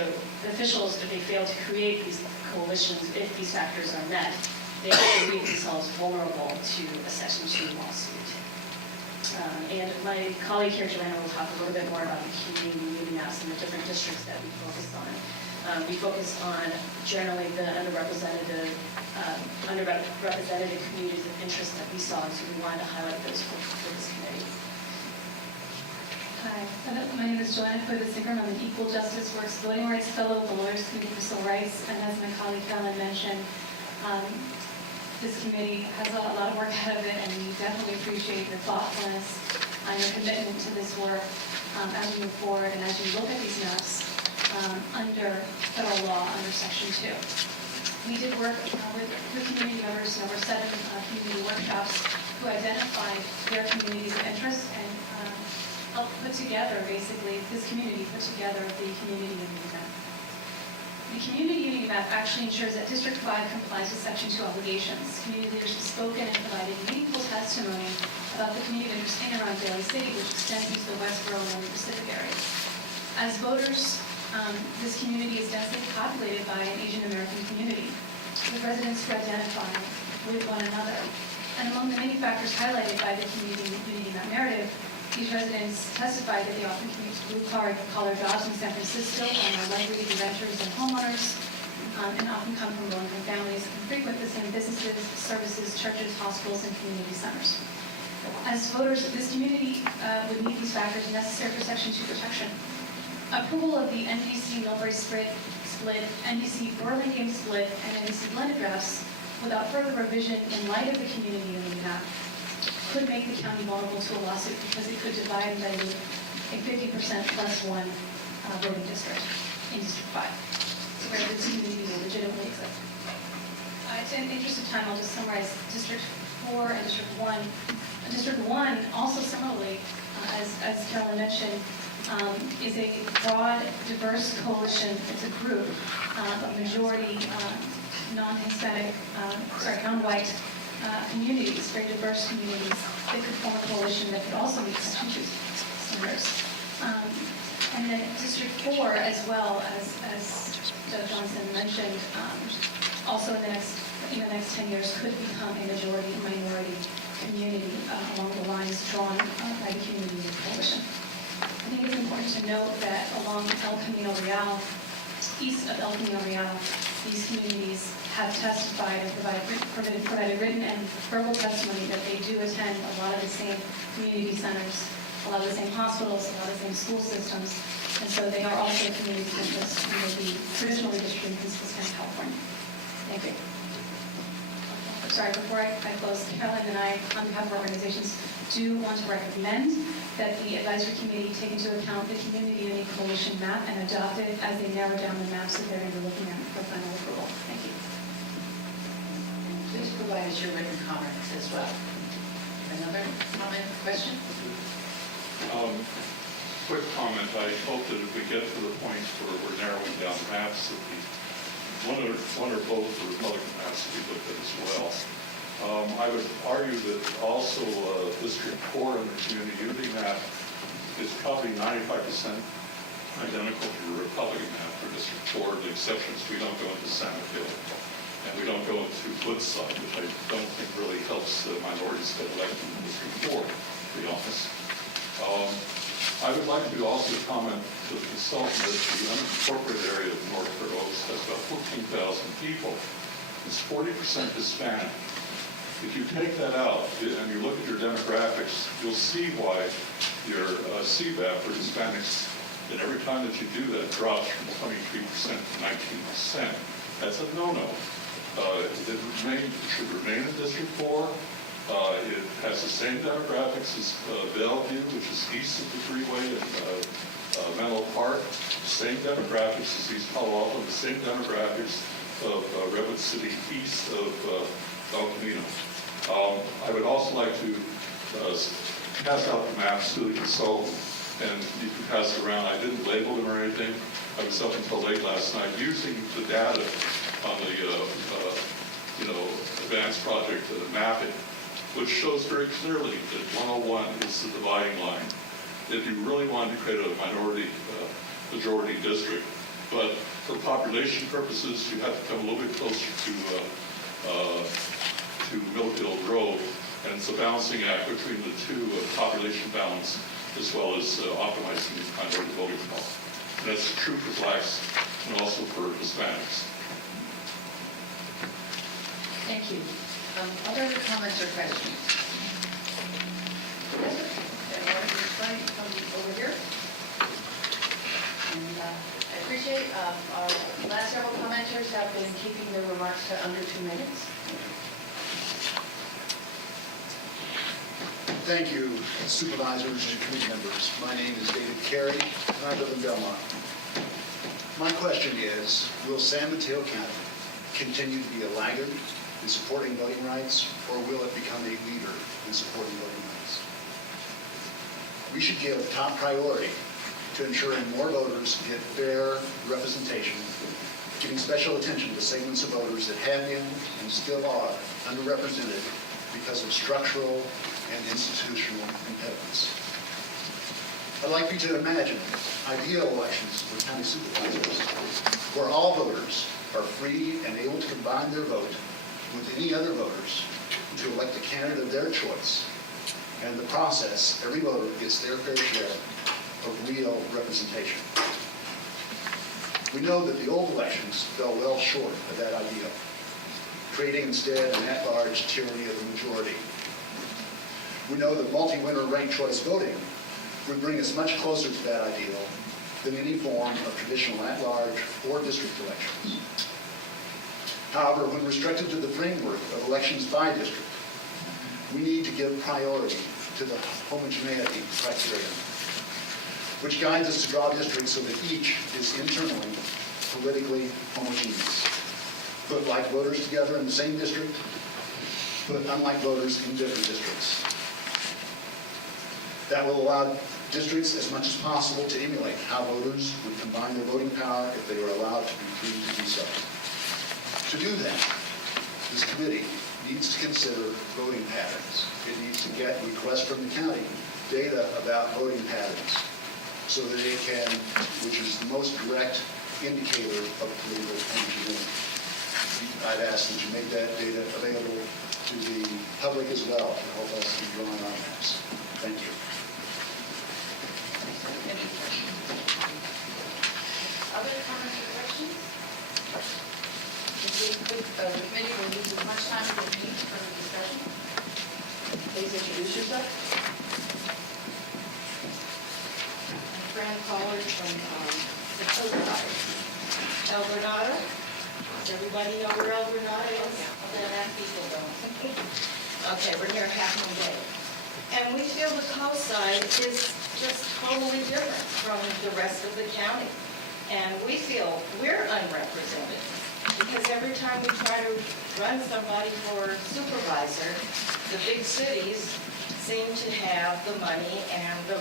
officials, if they fail to create these coalitions, if these factors are met, they also leave themselves vulnerable to a Section 2 lawsuit. And my colleague here, Joanna, will talk a little bit more about the community meeting maps and the different districts that we focus on. We focus on generally the underrepresented communities of interest that we saw, so we wanted to highlight those for this committee. Hi, my name is Joanna Cuevas-Ingram. I'm an Equal Justice Works Voting Rights Fellow of the Lawyers Committee for Civil Rights. And as my colleague Helen mentioned, this committee has a lot of work ahead of it, and we definitely appreciate your thoughtfulness and your commitment to this work as we move forward and as you look at these maps under federal law, under Section 2. We did work with community members in over 7 community workshops who identified their communities of interest and helped put together, basically, this community put together the community unity map. The community unity map actually ensures that District 5 complies with Section 2 obligations. Community leaders have spoken and provided meaningful testimony about the community interest in and around Daly City, which extends into the Westboro and the Pacific areas. As voters, this community is densely populated by an Asian American community, with residents who identify with one another. And among the many factors highlighted by the community unity map narrative, these residents testified that they often commute to blue-collar jobs in San Francisco and are likely to be renters and homeowners, and often come from low-income families and frequent the same businesses, services, churches, hospitals, and community centers. As voters, this community would meet these factors necessary for Section 2 protection. Approval of the NBC Millbury split, NBC Burlingame split, and NBC blended drafts without further revision in light of the community unity map could make the county vulnerable to a lawsuit because it could divide and dilute a 50% plus 1 voting district in District 5, where this community will legitimately exist. In the interest of time, I'll just summarize District 4 and District 1. District 1, also similarly, as Carolyn mentioned, is a broad, diverse coalition. It's a group of majority non-Hispanic, non-white communities, very diverse communities that could form a coalition that could also meet Section 2 standards. And then District 4, as well as Judge Johnson mentioned, also in the next 10 years could become a majority-minority community along the lines drawn by the community unity coalition. I think it's important to note that along El Camino Real, east of El Camino Real, these communities have testified and provided written and verbal testimony that they do attend a lot of the same community centers, a lot of the same hospitals, a lot of the same school systems, and so they are also communities of interest in the traditional industry in County, California. Thank you. Sorry, before I close, Carolyn and I, on behalf of our organizations, do want to recommend that the advisory committee take into account the community unity coalition map and adopt it as they narrow down the maps that they're going to be looking at for final approval. Thank you. Please provide us your written comments as well. Another comment, question? Quick comment. I hope that if we get to the point where we're narrowing down maps, that one or both the Republican maps to be looked at as well. I would argue that also District 4 and the community unity map is probably 95% identical to the Republican map for District 4. The exceptions, we don't go into San Mateo, and we don't go into Woodside, which I don't think really helps the minorities get elected in District 4, to be honest. I would like to also comment to the consultant that the unincorporated area of North Fair Oaks has about 14,000 people. It's 40% Hispanic. If you take that out and you look at your demographics, you'll see why your CVAP for Hispanics, and every time that you do that, drops from 23% to 19%. That's a no-no. It should remain in District 4. It has the same demographics as Bellevue, which is east of the freeway, and Menlo Park. The same demographics as East Palo Alto, the same demographics of Redwood City, east of El Camino. I would also like to pass out the maps to the consultant, and you can pass it around. I didn't label them or anything. I was up until late last night using the data advanced project mapping, which shows very clearly that 101 is the dividing line. If you really wanted to create a majority district, but for population purposes, you have to come a little bit closer to Millfield Road, and it's a balancing act between the two, population balance as well as optimizing minority voting power. And that's true for blacks and also for Hispanics. Thank you. Other comments or questions? Anyone from over here? And I appreciate our last several commenters have been keeping their remarks to under 2 minutes. Thank you, supervisors and committee members. My name is David Carey, and I live in Belmont. My question is, will San Mateo County continue to be a laggard in supporting voting rights, or will it become a leader in supporting voting rights? We should give top priority to ensuring more voters get fair representation, giving special attention to segments of voters that have been and still are underrepresented because of structural and institutional impediments. I'd like you to imagine ideal elections for county supervisors where all voters are free and able to combine their vote with any other voters to elect a candidate of their choice. And in the process, every voter gets their fair share of real representation. We know that the old elections fell well short of that ideal, creating instead an at-large tyranny of the majority. We know that multi-winner ranked choice voting would bring us much closer to that ideal than any form of traditional at-large or district elections. However, when restricted to the framework of elections by district, we need to give priority to the homogeneity criterion, which guides us to draw districts so that each is internally politically homogeneous. Put like voters together in the same district, put unlike voters in different districts. That will allow districts as much as possible to emulate how voters would combine their voting power if they were allowed to be free to do so. To do that, this committee needs to consider voting patterns. It needs to get requests from the county data about voting patterns so that it can, which is the most direct indicator of political homogeneity. I'd ask that you make that data available to the public as well to help us in drawing our maps. Thank you. Other comments or questions? The committee will use as much time as it needs for the discussion. Please introduce yourself. Fran Pollard from the Supervisorial. El Bernado. Does everybody know where El Bernado is? Okay, that people don't. Okay, we're here half a day. And we feel the coast side is just totally different from the rest of the county. And we feel we're unrepresented because every time we try to run somebody for supervisor, the big cities seem to have the money and the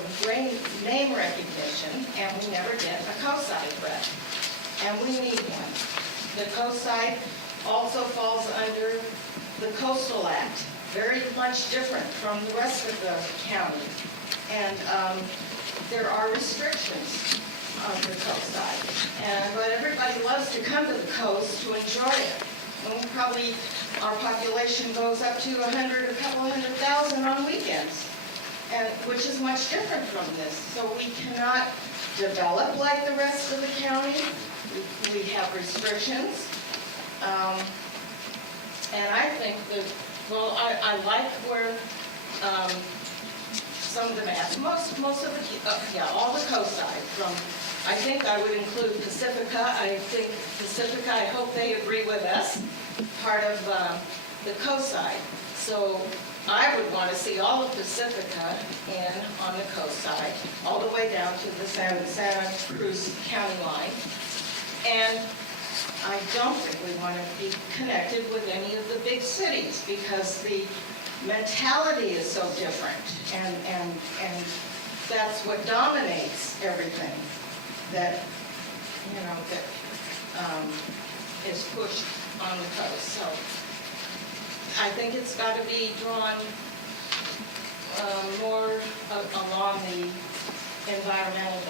name recognition, and we never get a coast-side rep. And we need one. The coast-side also falls under the Coastal Act, very much different from the rest of the county. And there are restrictions on the coast side. But everybody loves to come to the coast to enjoy it. And probably our population goes up to a couple 100,000 on weekends, which is much different from this. So we cannot develop like the rest of the county. We have restrictions. And I think that, well, I like where some of the maps, most of the, all the coast side from, I think I would include Pacifica. I think Pacifica, I hope they agree with us, part of the coast side. So I would want to see all of Pacifica in on the coast side, all the way down to the Santa Cruz County line. And I don't think we want to be connected with any of the big cities because the mentality is so different, and that's what dominates everything. That is pushed on the coast. So I think it's got to be drawn more along the environmental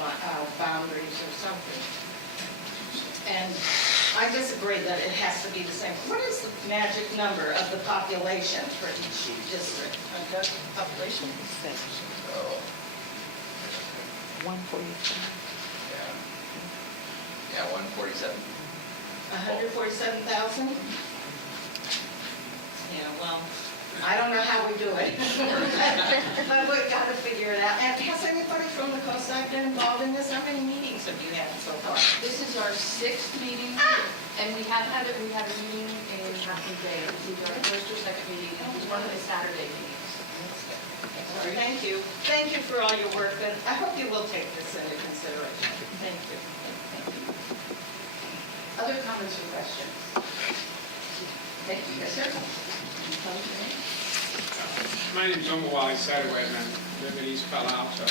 boundaries or something. And I disagree that it has to be the same. What is the magic number of the population for each district? Population? Oh, 147. yeah, 147. 147,000? Yeah, well, I don't know how we do it. But we've got to figure it out. And has anybody from the coast been involved in this? How many meetings have you had so far? This is our 6th meeting, and we have a meeting in Happy Day. It's either our first or second meeting, and it's one of the Saturday meetings. Thank you. Thank you for all your work, and I hope you will take this into consideration. Thank you. Other comments or questions? Thank you. Yes, sir. My name is Omawali Satterway, and I live in East Palo Alto.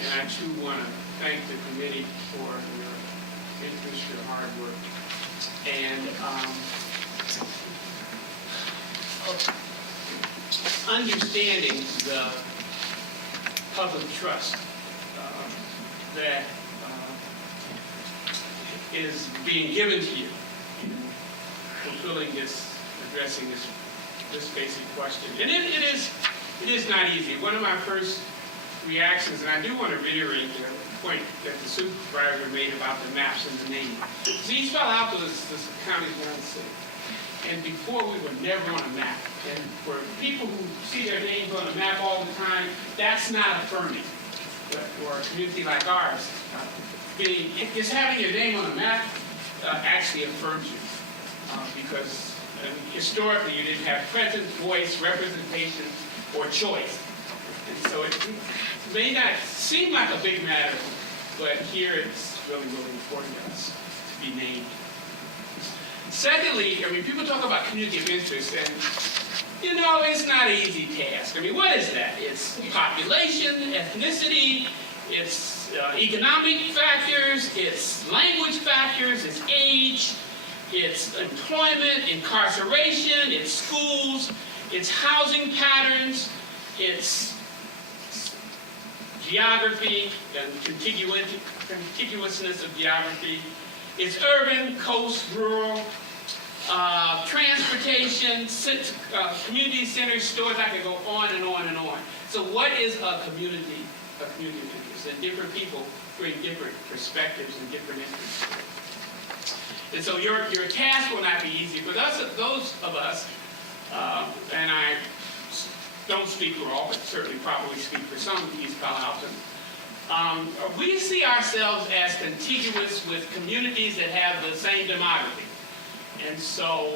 And I too want to thank the committee for your interest, your hard work. And understanding the public trust that is being given to you in fulfilling this, addressing this basic question. And it is not easy. One of my first reactions, and I do want to reiterate the point that the supervisor made about the maps and the name. See, East Palo Alto is the county's one city. And before we were never on a map. And for people who see their names on a map all the time, that's not affirming. But for a community like ours, just having your name on a map actually affirms you. Because historically you didn't have presence, voice, representation, or choice. And so it may not seem like a big matter, but here it's really, really important to us to be named. Secondly, people talk about community of interest, and it's not an easy task. What is that? It's population, ethnicity, it's economic factors, it's language factors, it's age, it's employment, incarceration, it's schools, it's housing patterns, it's geography and contiguousness of geography, it's urban, coast, rural, transportation, community centers, stores. I could go on and on and on. So what is a community of interest? And different people bring different perspectives and different interests. And so your task will not be easy. For those of us, and I don't speak for all, but certainly probably speak for some of East Palo Alto, we see ourselves as contiguous with communities that have the same demography. And so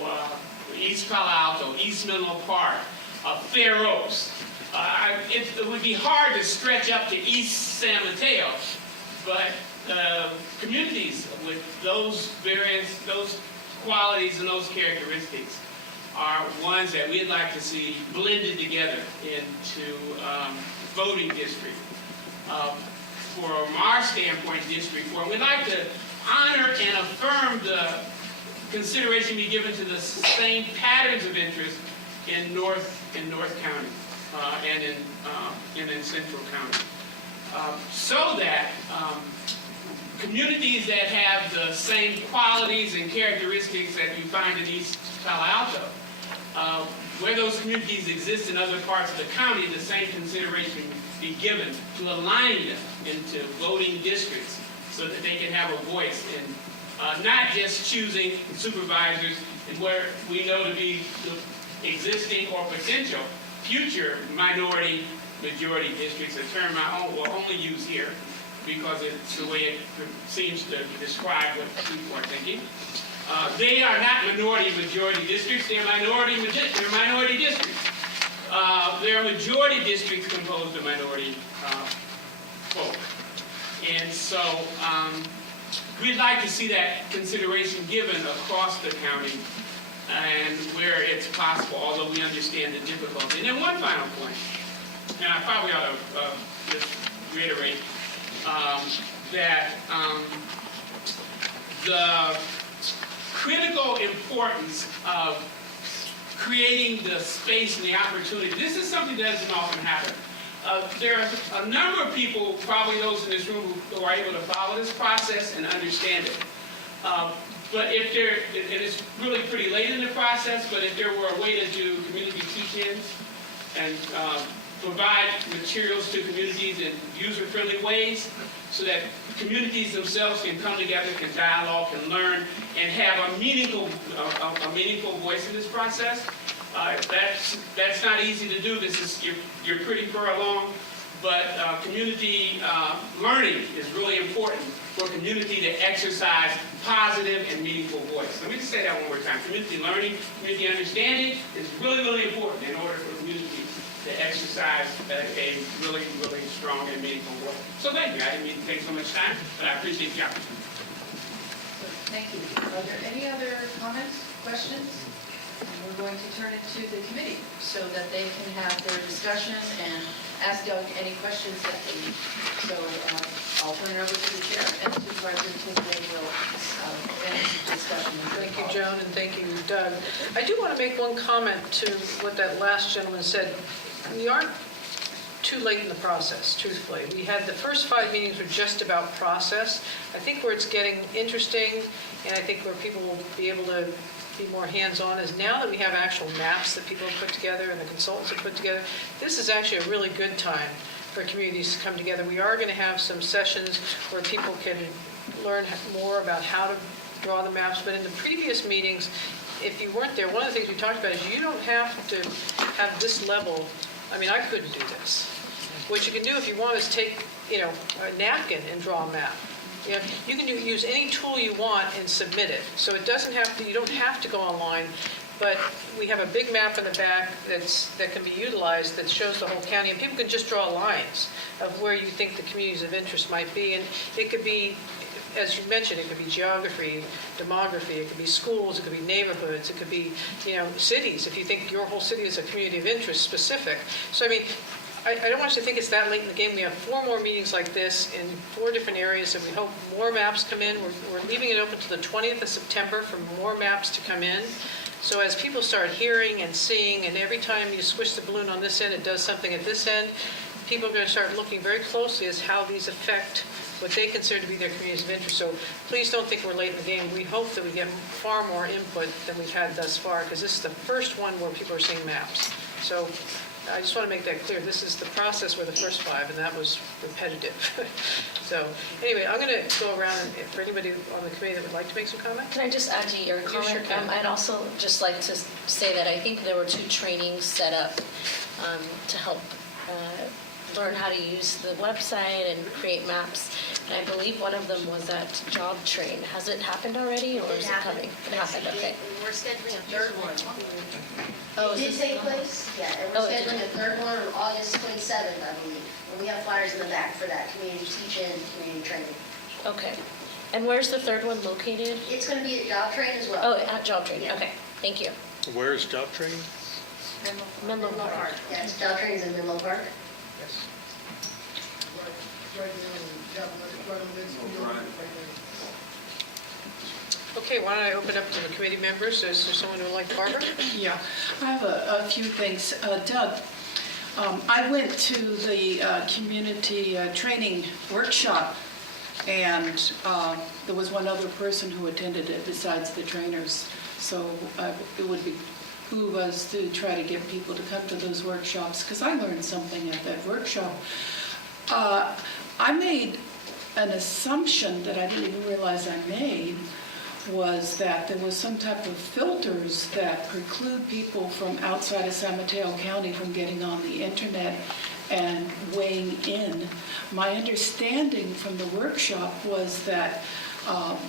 East Palo Alto, East Menlo Park, Fair Oaks, it would be hard to stretch up to East San Mateo, but communities with those qualities and those characteristics are ones that we'd like to see blended together into voting districts. From our standpoint, District 4, we'd like to honor and affirm the consideration be given to the same patterns of interest in North County and in Central County, so that communities that have the same qualities and characteristics that you find in East Palo Alto, where those communities exist in other parts of the county, the same consideration be given to align them into voting districts so that they can have a voice in not just choosing supervisors in where we know to be the existing or potential future minority majority districts, a term I will only use here because it's the way it seems to describe what people are thinking. They are not minority majority districts, they're minority districts. There are majority districts composed of minority folk. And so we'd like to see that consideration given across the county and where it's possible, although we understand the difficulty. And then one final point, and I probably ought to just reiterate that the critical importance of creating the space and the opportunity. This is something that doesn't often happen. There are a number of people, probably those in this room, who are able to follow this process and understand it. But if there, and it's really pretty late in the process, but if there were a way to do community teach-ins and provide materials to communities in user-friendly ways so that communities themselves can come together, can dialogue, can learn, and have a meaningful voice in this process. That's not easy to do. This is, you're pretty far along, but community learning is really important for community to exercise positive and meaningful voice. Let me just say that one more time. Community learning, community understanding is really, really important in order for community to exercise a really, really strong and meaningful voice. So thank you. I didn't mean to take so much time, but I appreciate the opportunity. Thank you. Are there any other comments, questions? And we're going to turn it to the committee so that they can have their discussion and ask Doug any questions that they need. So I'll turn it over to the chair and Supervisor Tinsley will end the discussion. Thank you, Joan, and thank you, Doug. I do want to make one comment to what that last gentleman said. We aren't too late in the process, truthfully. We had the first 5 meetings were just about process. I think where it's getting interesting, and I think where people will be able to be more hands-on is now that we have actual maps that people have put together and the consultants have put together. This is actually a really good time for communities to come together. We are going to have some sessions where people can learn more about how to draw the maps, but in the previous meetings, if you weren't there, one of the things we talked about is you don't have to have this level. I mean, I couldn't do this. What you can do if you want is take, a napkin and draw a map. You can use any tool you want and submit it. So it doesn't have to, you don't have to go online, but we have a big map in the back that can be utilized that shows the whole county, and people can just draw lines of where you think the communities of interest might be. And it could be, as you mentioned, it could be geography, demography, it could be schools, it could be neighborhoods, it could be, cities, if you think your whole city is a community of interest specific. So, I mean, I don't want you to think it's that late in the game. We have 4 more meetings like this in 4 different areas, and we hope more maps come in. We're leaving it open to the 20th of September for more maps to come in. So as people start hearing and seeing, and every time you squish the balloon on this end, it does something at this end, people are going to start looking very closely as how these affect what they consider to be their communities of interest. So please don't think we're late in the game. We hope that we get far more input than we've had thus far, because this is the first one where people are seeing maps. So I just want to make that clear. This is the process where the first 5, and that was repetitive. So anyway, I'm going to go around, and for anybody on the committee that would like to make some comment. Can I just add to your comment? Sure can. I'd also just like to say that I think there were 2 trainings set up to help learn how to use the website and create maps. And I believe one of them was at Job Train. Has it happened already, or is it coming? It happened, okay. We're scheduling a 3rd one. Oh, It is did this- take place, yeah, and Oh, we're it did. scheduling a 3rd one on August 27th, I believe. And we have flyers in the back for that, community teach-in, community training. Okay. And where's the 3rd one located? It's going to be at Job Train as well. Oh, at Job Train. Yeah. Okay, thank you. Where is job training? Menlo Park. Yes, Job Train is in Menlo Park. Okay, why don't I open up to the committee members? Is there someone who would like, Barbara? Yeah, I have a few things. Doug, I went to the community training workshop, and there was one other person who attended it besides the trainers. So it would behoove us to try to get people to come to those workshops, because I learned something at that workshop. I made an assumption that I didn't even realize I made, was that there was some type of filters that preclude people from outside of San Mateo County from getting on the internet and weighing in. My understanding from the workshop was that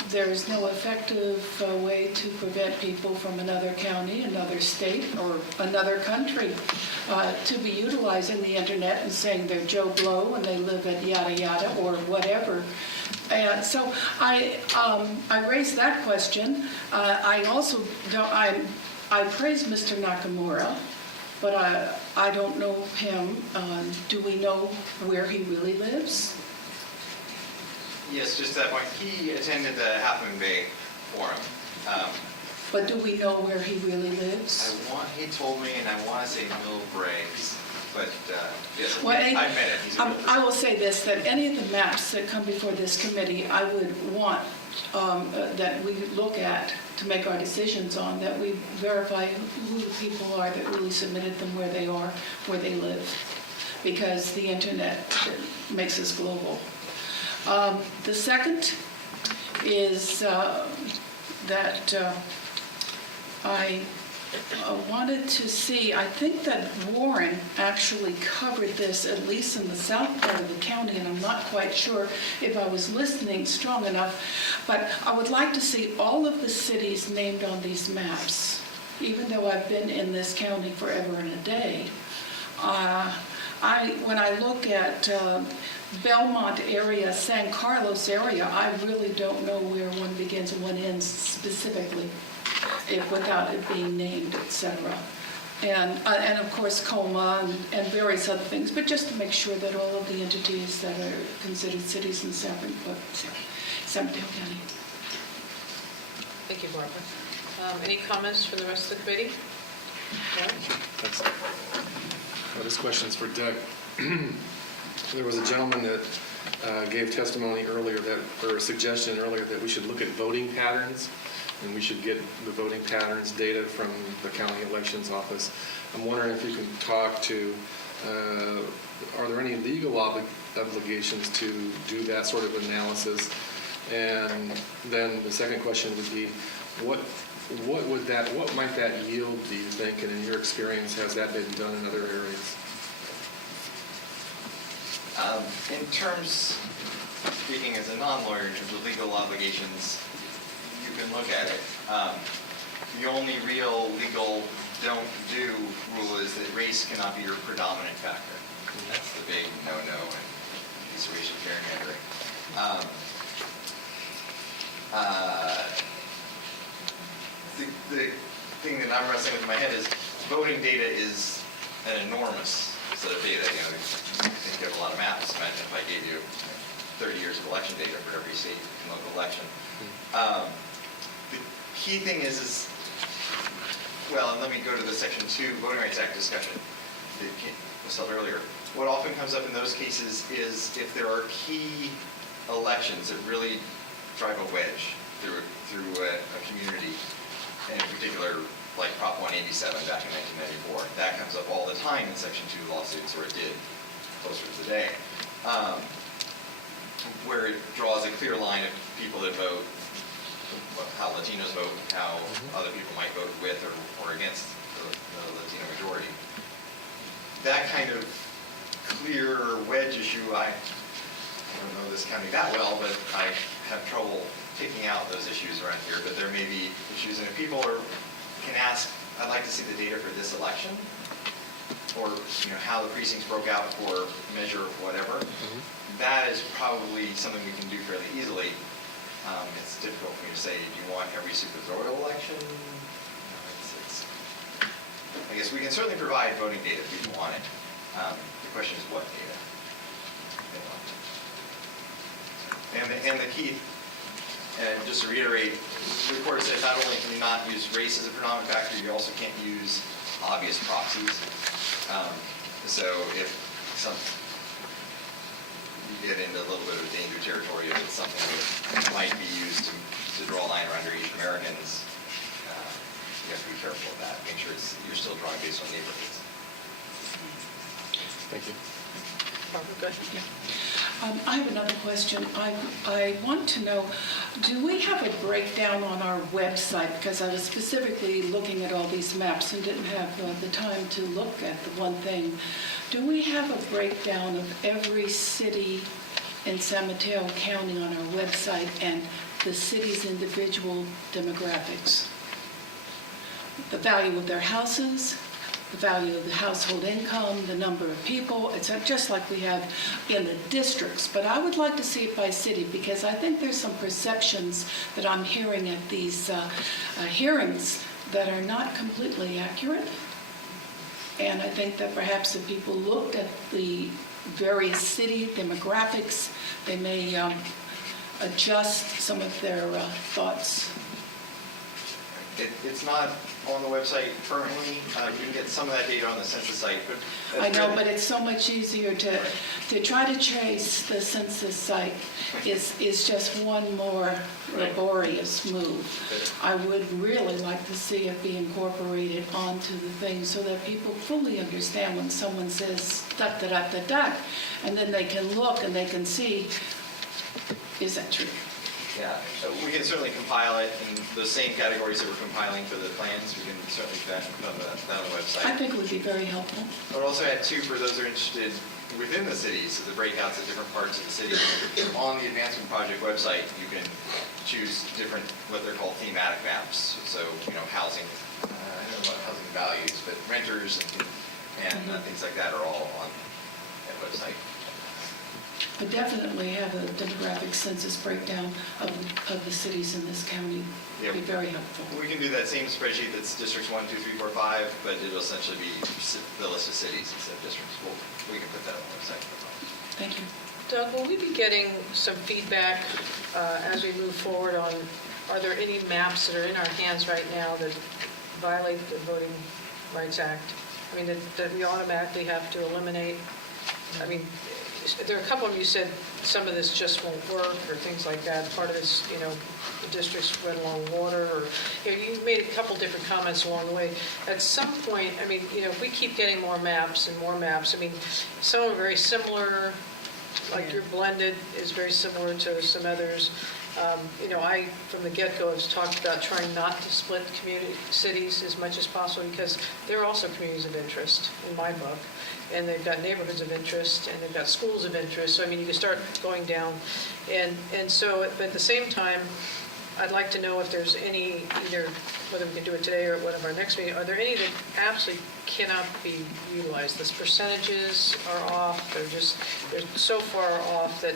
there is no effective way to prevent people from another county, another state, or another country to be utilizing the internet and saying they're Joe Blow and they live at yada yada or whatever. And so I raised that question. I also don't, I praise Mr. Nakamura, but I don't know him. Do we know where he really lives? Yes, just to that point, he attended the Half Moon Bay Forum. But do we know where he really lives? He told me, and I want to say Millbrae, but yes, Well, I've met him. He's a real person. I will say this, that any of the maps that come before this committee, I would want that we look at to make our decisions on, that we verify who the people are that really submitted them, where they are, where they live, because the internet makes us global. The second is that I wanted to see, I think that Warren actually covered this, at least in the south part of the county, and I'm not quite sure if I was listening strong enough, but I would like to see all of the cities named on these maps, even though I've been in this county forever and a day. When I look at Belmont area, San Carlos area, I really don't know where one begins and one ends specifically, without it being named, etc. And of course Coma and various other things, but just to make sure that all of the entities that are considered cities in San Mateo County. Thank you, Barbara. Any comments from the rest of the committee? No? Thanks. This question's for Doug. There was a gentleman that gave testimony earlier or a suggestion earlier that we should look at voting patterns, and we should get the voting patterns data from the county elections office. I'm wondering if you can talk to, are there any legal obligations to do that sort of analysis? And then the second question would be, what might that yield, do you think, and in your experience, has that been done in other areas? In terms, speaking as a non-lawyer, in terms of legal obligations, you can look at it. The only real legal don't do rule is that race cannot be your predominant factor. That's the big no-no in these racial gerrymandering. The thing that I'm wrestling with in my head is voting data is an enormous set of data. You know, I think you have a lot of maps. Imagine if I gave you 30 years of election data for every state and local election. The key thing is, well, and let me go to the Section 2 Voting Rights Act discussion that was held earlier. What often comes up in those cases is if there are key elections that really drive a wedge through a community, in particular, like Prop 187 back in 1994. That comes up all the time in Section 2 lawsuits, or it did closer to the day, where it draws a clear line of people that vote, how Latinos vote, how other people might vote with or against the Latino majority. That kind of clear wedge issue, I don't know this county that well, but I have trouble picking out those issues around here. But there may be issues, and if people can ask, I'd like to see the data for this election, or how the precincts broke out for measure whatever. That is probably something we can do fairly easily. It's difficult for me to say, do you want every supervisorial election? I guess we can certainly provide voting data if people want it. The question is what data they want. And the key, and just to reiterate, the court said not only can you not use race as a predominant factor, you also can't use obvious proxies. So if you get into a little bit of danger territory, if it's something that might be used to draw a line around Asian Americans, you have to be careful of that. Make sure you're still drawing based on neighborhoods. Thank you. Barbara, go ahead. I have another question. I want to know, do we have a breakdown on our website? Because I was specifically looking at all these maps and didn't have the time to look at the one thing. Do we have a breakdown of every city in San Mateo County on our website and the city's individual demographics? The value of their houses, the value of the household income, the number of people, it's just like we have in the districts. But I would like to see it by city, because I think there's some perceptions that I'm hearing at these hearings that are not completely accurate. And I think that perhaps if people looked at the various city demographics, they may adjust some of their thoughts. It's not on the website currently. You can get some of that data on the census site, but. I know, but it's so much easier to try to trace the census site is just one more laborious move. I would really like to see it be incorporated onto the thing so that people fully understand when someone says dot, dot, dot, dot, dot, and then they can look and they can see, is that true? Yeah, so we can certainly compile it in those same categories that we're compiling for the plans. We can certainly put that on the website. I think it would be very helpful. I would also add too, for those who are interested within the cities, so the breakouts of different parts of the city, on the Advancement Project website, you can choose different, what they're called thematic maps. So, housing, I don't know about housing values, but renters and things like that are all on that website. But definitely have a demographic census breakdown of the cities in this county. Yeah. Be very helpful. We can do that same spreadsheet that's districts 1, 2, 3, 4, 5, but it'll essentially be the list of cities instead of districts. We can put that on the website. Thank you. Doug, will we be getting some feedback as we move forward on, are there any maps that are in our hands right now that violate the Voting Rights Act? I mean, that we automatically have to eliminate? I mean, there are a couple of them you said some of this just won't work or things like that. Part of it's, the districts run along water or, you made a couple different comments along the way. At some point, I mean, if we keep getting more maps and more maps, I mean, some are very similar, like your blended is very similar to some others. I, from the get-go, have talked about trying not to split cities as much as possible because they're also communities of interest in my book. And they've got neighborhoods of interest, and they've got schools of interest. So, I mean, you can start going down. And so, but at the same time, I'd like to know if there's any, either whether we can do it today or at one of our next meetings, are there any that absolutely cannot be utilized? The percentages are off. They're so far off that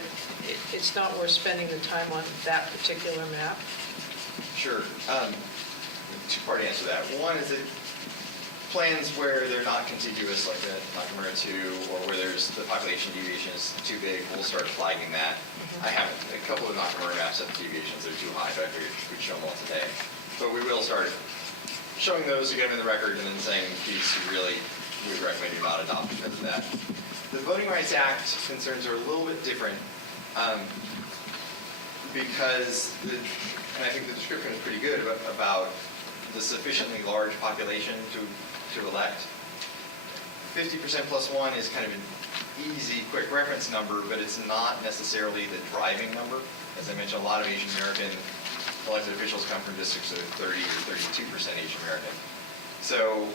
it's not worth spending the time on that particular map. Sure. Two-part answer to that. One is that plans where they're not contiguous, like the Nakamura 2, or where there's the population deviation is too big, we'll start flagging that. I haven't, a couple of Nakamura maps have deviations that are too high, but I figured we'd show them all today. But we will start showing those to get them in the record and then saying these we would recommend you not adopt because of that. The Voting Rights Act concerns are a little bit different because, and I think the description is pretty good about the sufficiently large population to elect. 50% plus one is kind of an easy, quick reference number, but it's not necessarily the driving number. As I mentioned, a lot of Asian American elected officials come from districts that are 30 or 32% Asian American. So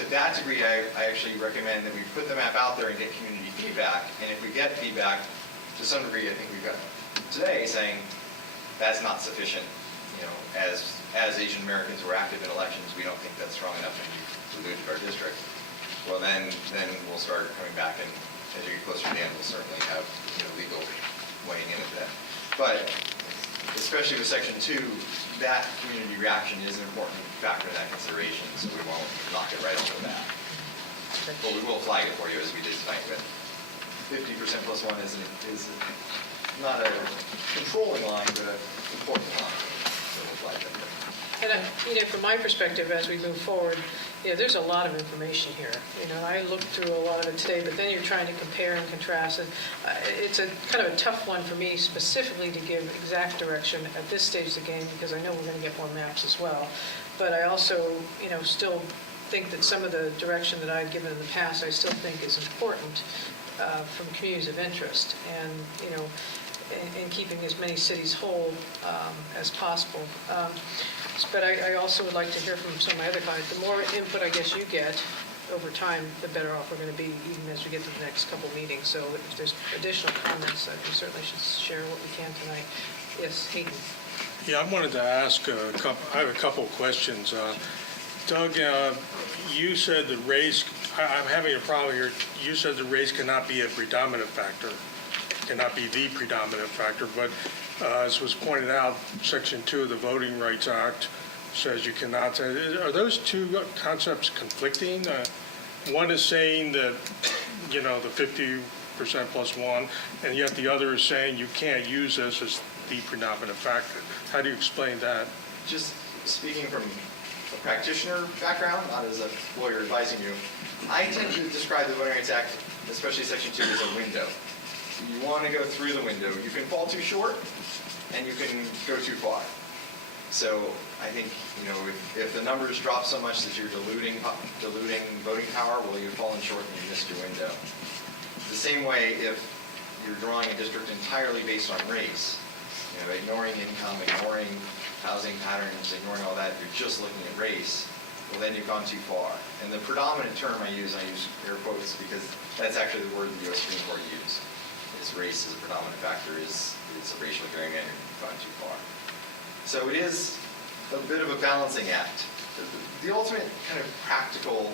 to that degree, I actually recommend that we put the map out there and get community feedback. And if we get feedback, to some degree, I think we've got today saying that's not sufficient. As Asian Americans who are active in elections, we don't think that's strong enough to include our district. Well, then we'll start coming back, and as you get closer to the end, we'll certainly have legal weighing in at that. But especially with Section 2, that community reaction is an important factor in that consideration, so we won't knock it right off the bat. But we will flag it for you as we did tonight. But 50% plus one is not a controlling line, but an important line. So we'll flag that. And from my perspective, as we move forward, there's a lot of information here. I looked through a lot of it today, but then you're trying to compare and contrast. And it's a kind of a tough one for me specifically to give exact direction at this stage of the game because I know we're going to get more maps as well. But I also, still think that some of the direction that I've given in the past, I still think is important from communities of interest. And, and keeping as many cities whole as possible. But I also would like to hear from some of my other colleagues. The more input I guess you get over time, the better off we're going to be even as we get to the next couple meetings. So if there's additional comments, we certainly should share what we can tonight. Yes, Hayden. Yeah, I wanted to ask I have a couple of questions. Doug, you said that race, I'm having a problem here. You said that race cannot be a predominant factor, cannot be the predominant factor, but as was pointed out, Section 2 of the Voting Rights Act says you cannot. Are those two concepts conflicting? One is saying that, the 50% plus one, and yet the other is saying you can't use this as the predominant factor. How do you explain that? Just speaking from a practitioner background, not as a lawyer advising you, I tend to describe the Voting Rights Act, especially Section 2, as a window. You want to go through the window. You can fall too short, and you can go too far. So I think, if the numbers drop so much that you're diluting voting power, well, you've fallen short and you missed your window. The same way, if you're drawing a district entirely based on race, ignoring income, ignoring housing patterns, ignoring all that, you're just looking at race, well, then you've gone too far. And the predominant term I use air quotes because that's actually the word the U.S. Supreme Court used, is race as a predominant factor, is a racial gerrymandering, you've gone too far. So it is a bit of a balancing act. The ultimate kind of practical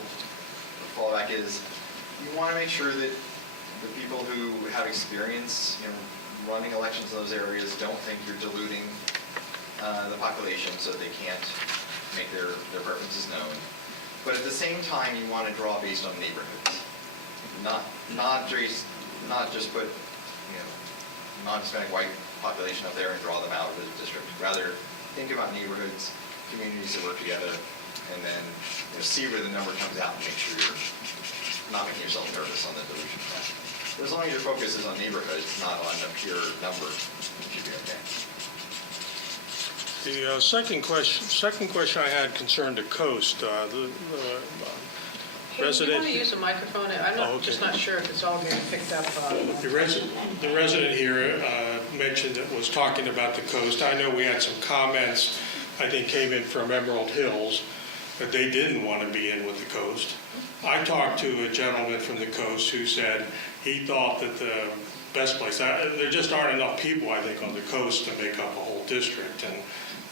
fallback is you want to make sure that the people who have experience running elections in those areas don't think you're diluting the population so that they can't make their preferences known. But at the same time, you want to draw based on neighborhoods, not just put non-Hispanic white population up there and draw them out of the district. Rather, think about neighborhoods, communities that work together, and then see where the number comes out and make sure you're not making yourself nervous on the dilution front. But as long as your focus is on neighborhoods, not on a pure number, it should be okay. The second question I had concerned the coast. Hey, you Resident. want to use a microphone? I'm just not sure if it's all getting picked up. The resident here mentioned that was talking about the coast. I know we had some comments, I think came in from Emerald Hills, that they didn't want to be in with the coast. I talked to a gentleman from the coast who said he thought that the best place, there just aren't enough people, I think, on the coast to make up a whole district. And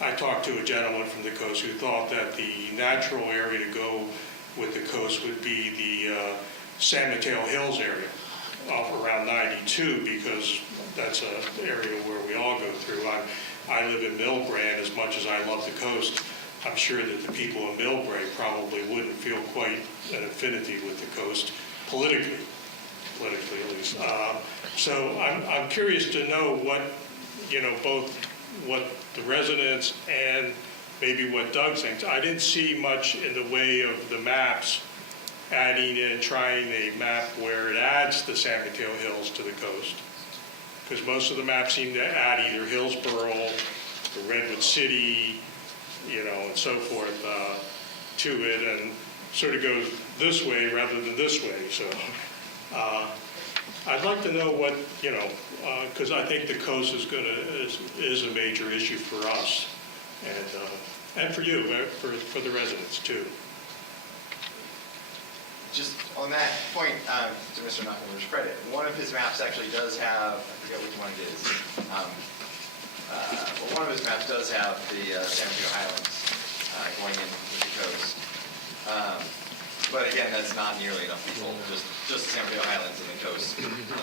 I talked to a gentleman from the coast who thought that the natural area to go with the coast would be the San Mateo Hills area off around 92, because that's an area where we all go through. I live in Millbrae, and as much as I love the coast, I'm sure that the people in Millbrae probably wouldn't feel quite an affinity with the coast politically at least. So I'm curious to know what, both what the residents and maybe what Doug thinks. I didn't see much in the way of the maps adding in, trying a map where it adds the San Mateo Hills to the coast. Because most of the maps seem to add either Hillsborough or Redwood City, and so forth to it, and sort of goes this way rather than this way. So I'd like to know what, because I think the coast is a major issue for us. And for you, for the residents too. Just on that point, to Mr. Knuckler's credit, one of his maps actually does have, I forget which one it is, but one of his maps does have the San Mateo Highlands going in with the coast. But again, that's not nearly enough people. Just the San Mateo Highlands and the coast, you need a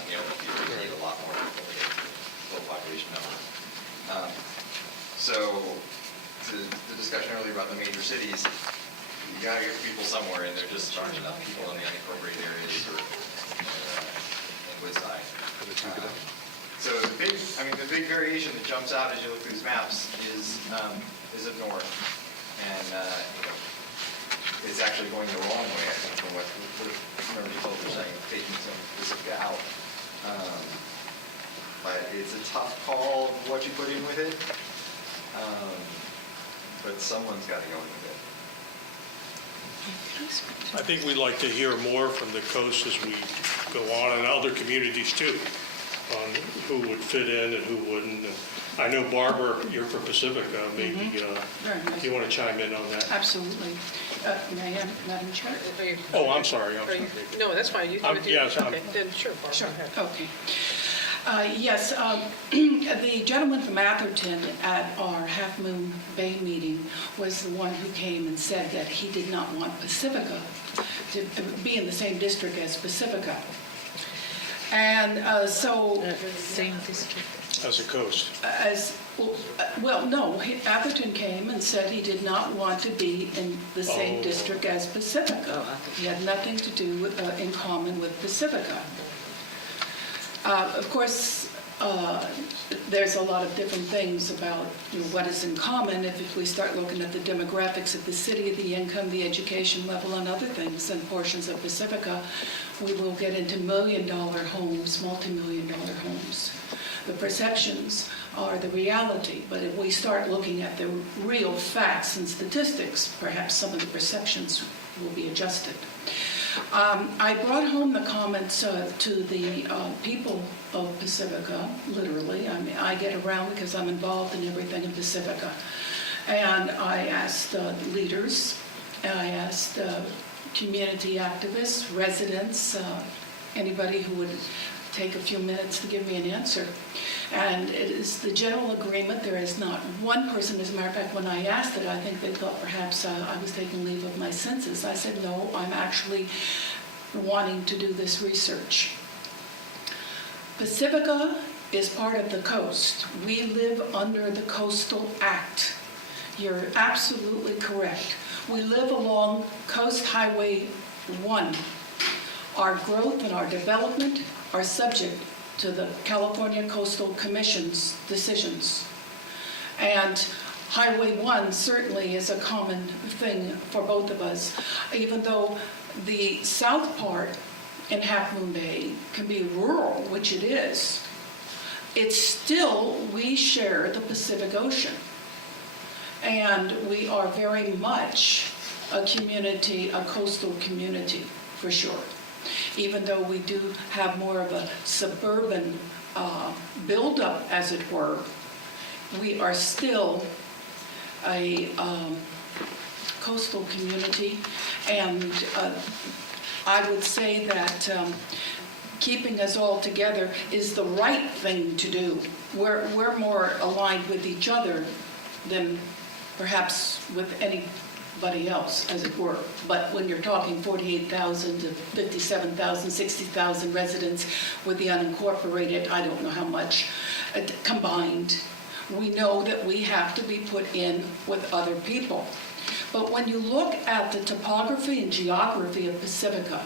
lot more people to get the total population number. So, to the discussion earlier about the major cities, you got to get people somewhere, and there just aren't enough people in the unincorporated areas or in Woodside. So the big variation that jumps out as you look through these maps is up north, and it's actually going the wrong way, I think, from what remember you folks were saying, taking some Pacifica out. But it's a tough call what you put in with it. But someone's got to go with it. I think we'd like to hear more from the coast as we go on, and other communities too, on who would fit in and who wouldn't. And I know, Barbara, you're from Pacifica. Maybe you want to chime in on that? Absolutely. Madam Chair? Oh, I'm sorry. No, that's fine. You can do yes, it. Okay, then sure, Barbara. Sure, Go ahead. okay. Yes, the gentleman from Atherton at our Half Moon Bay meeting was the one who came and said that he did not want Pacifica to be in the same district as Pacifica. And so... Same district. As a coast. No, Atherton came and said he did not want to be in the same district as Pacifica. He had nothing to do with, in common with Pacifica. Of course, there's a lot of different things about what is in common. If we start looking at the demographics of the city, the income, the education level, and other things in portions of Pacifica, we will get into million-dollar homes, multi-million-dollar homes. The perceptions are the reality, but if we start looking at the real facts and statistics, perhaps some of the perceptions will be adjusted. I brought home the comments to the people of Pacifica, literally. I mean, I get around because I'm involved in everything in Pacifica. And I asked leaders, and I asked community activists, residents, anybody who would take a few minutes to give me an answer. And it is the general agreement. There is not one person, as a matter of fact, when I asked it, I think they thought perhaps I was taking leave of my senses. I said, no, I'm actually wanting to do this research. Pacifica is part of the coast. We live under the Coastal Act. You're absolutely correct. We live along Coast Highway 1. Our growth and our development are subject to the California Coastal Commission's decisions. And Highway 1 certainly is a common thing for both of us, even though the south part in Half Moon Bay can be rural, which it is. It's still, we share the Pacific Ocean. And we are very much a community, a coastal community, for sure. Even though we do have more of a suburban buildup, as it were, we are still a coastal community. And I would say that keeping us all together is the right thing to do. We're more aligned with each other than perhaps with anybody else, as it were. But when you're talking 48,000 to 57,000, 60,000 residents with the unincorporated, I don't know how much combined, we know that we have to be put in with other people. But when you look at the topography and geography of Pacifica,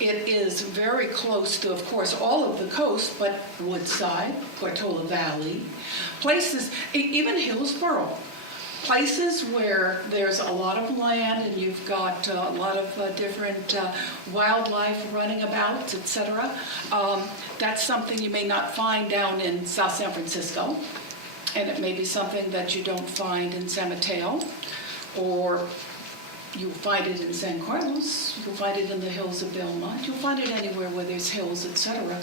it is very close to, of course, all of the coast, but Woodside, Portola Valley, places, even Hillsborough, places where there's a lot of land and you've got a lot of different wildlife running about, etc. That's something you may not find down in South San Francisco, and it may be something that you don't find in San Mateo, or you'll find it in San Carlos, you'll find it in the hills of Belmont, you'll find it anywhere where there's hills, etc.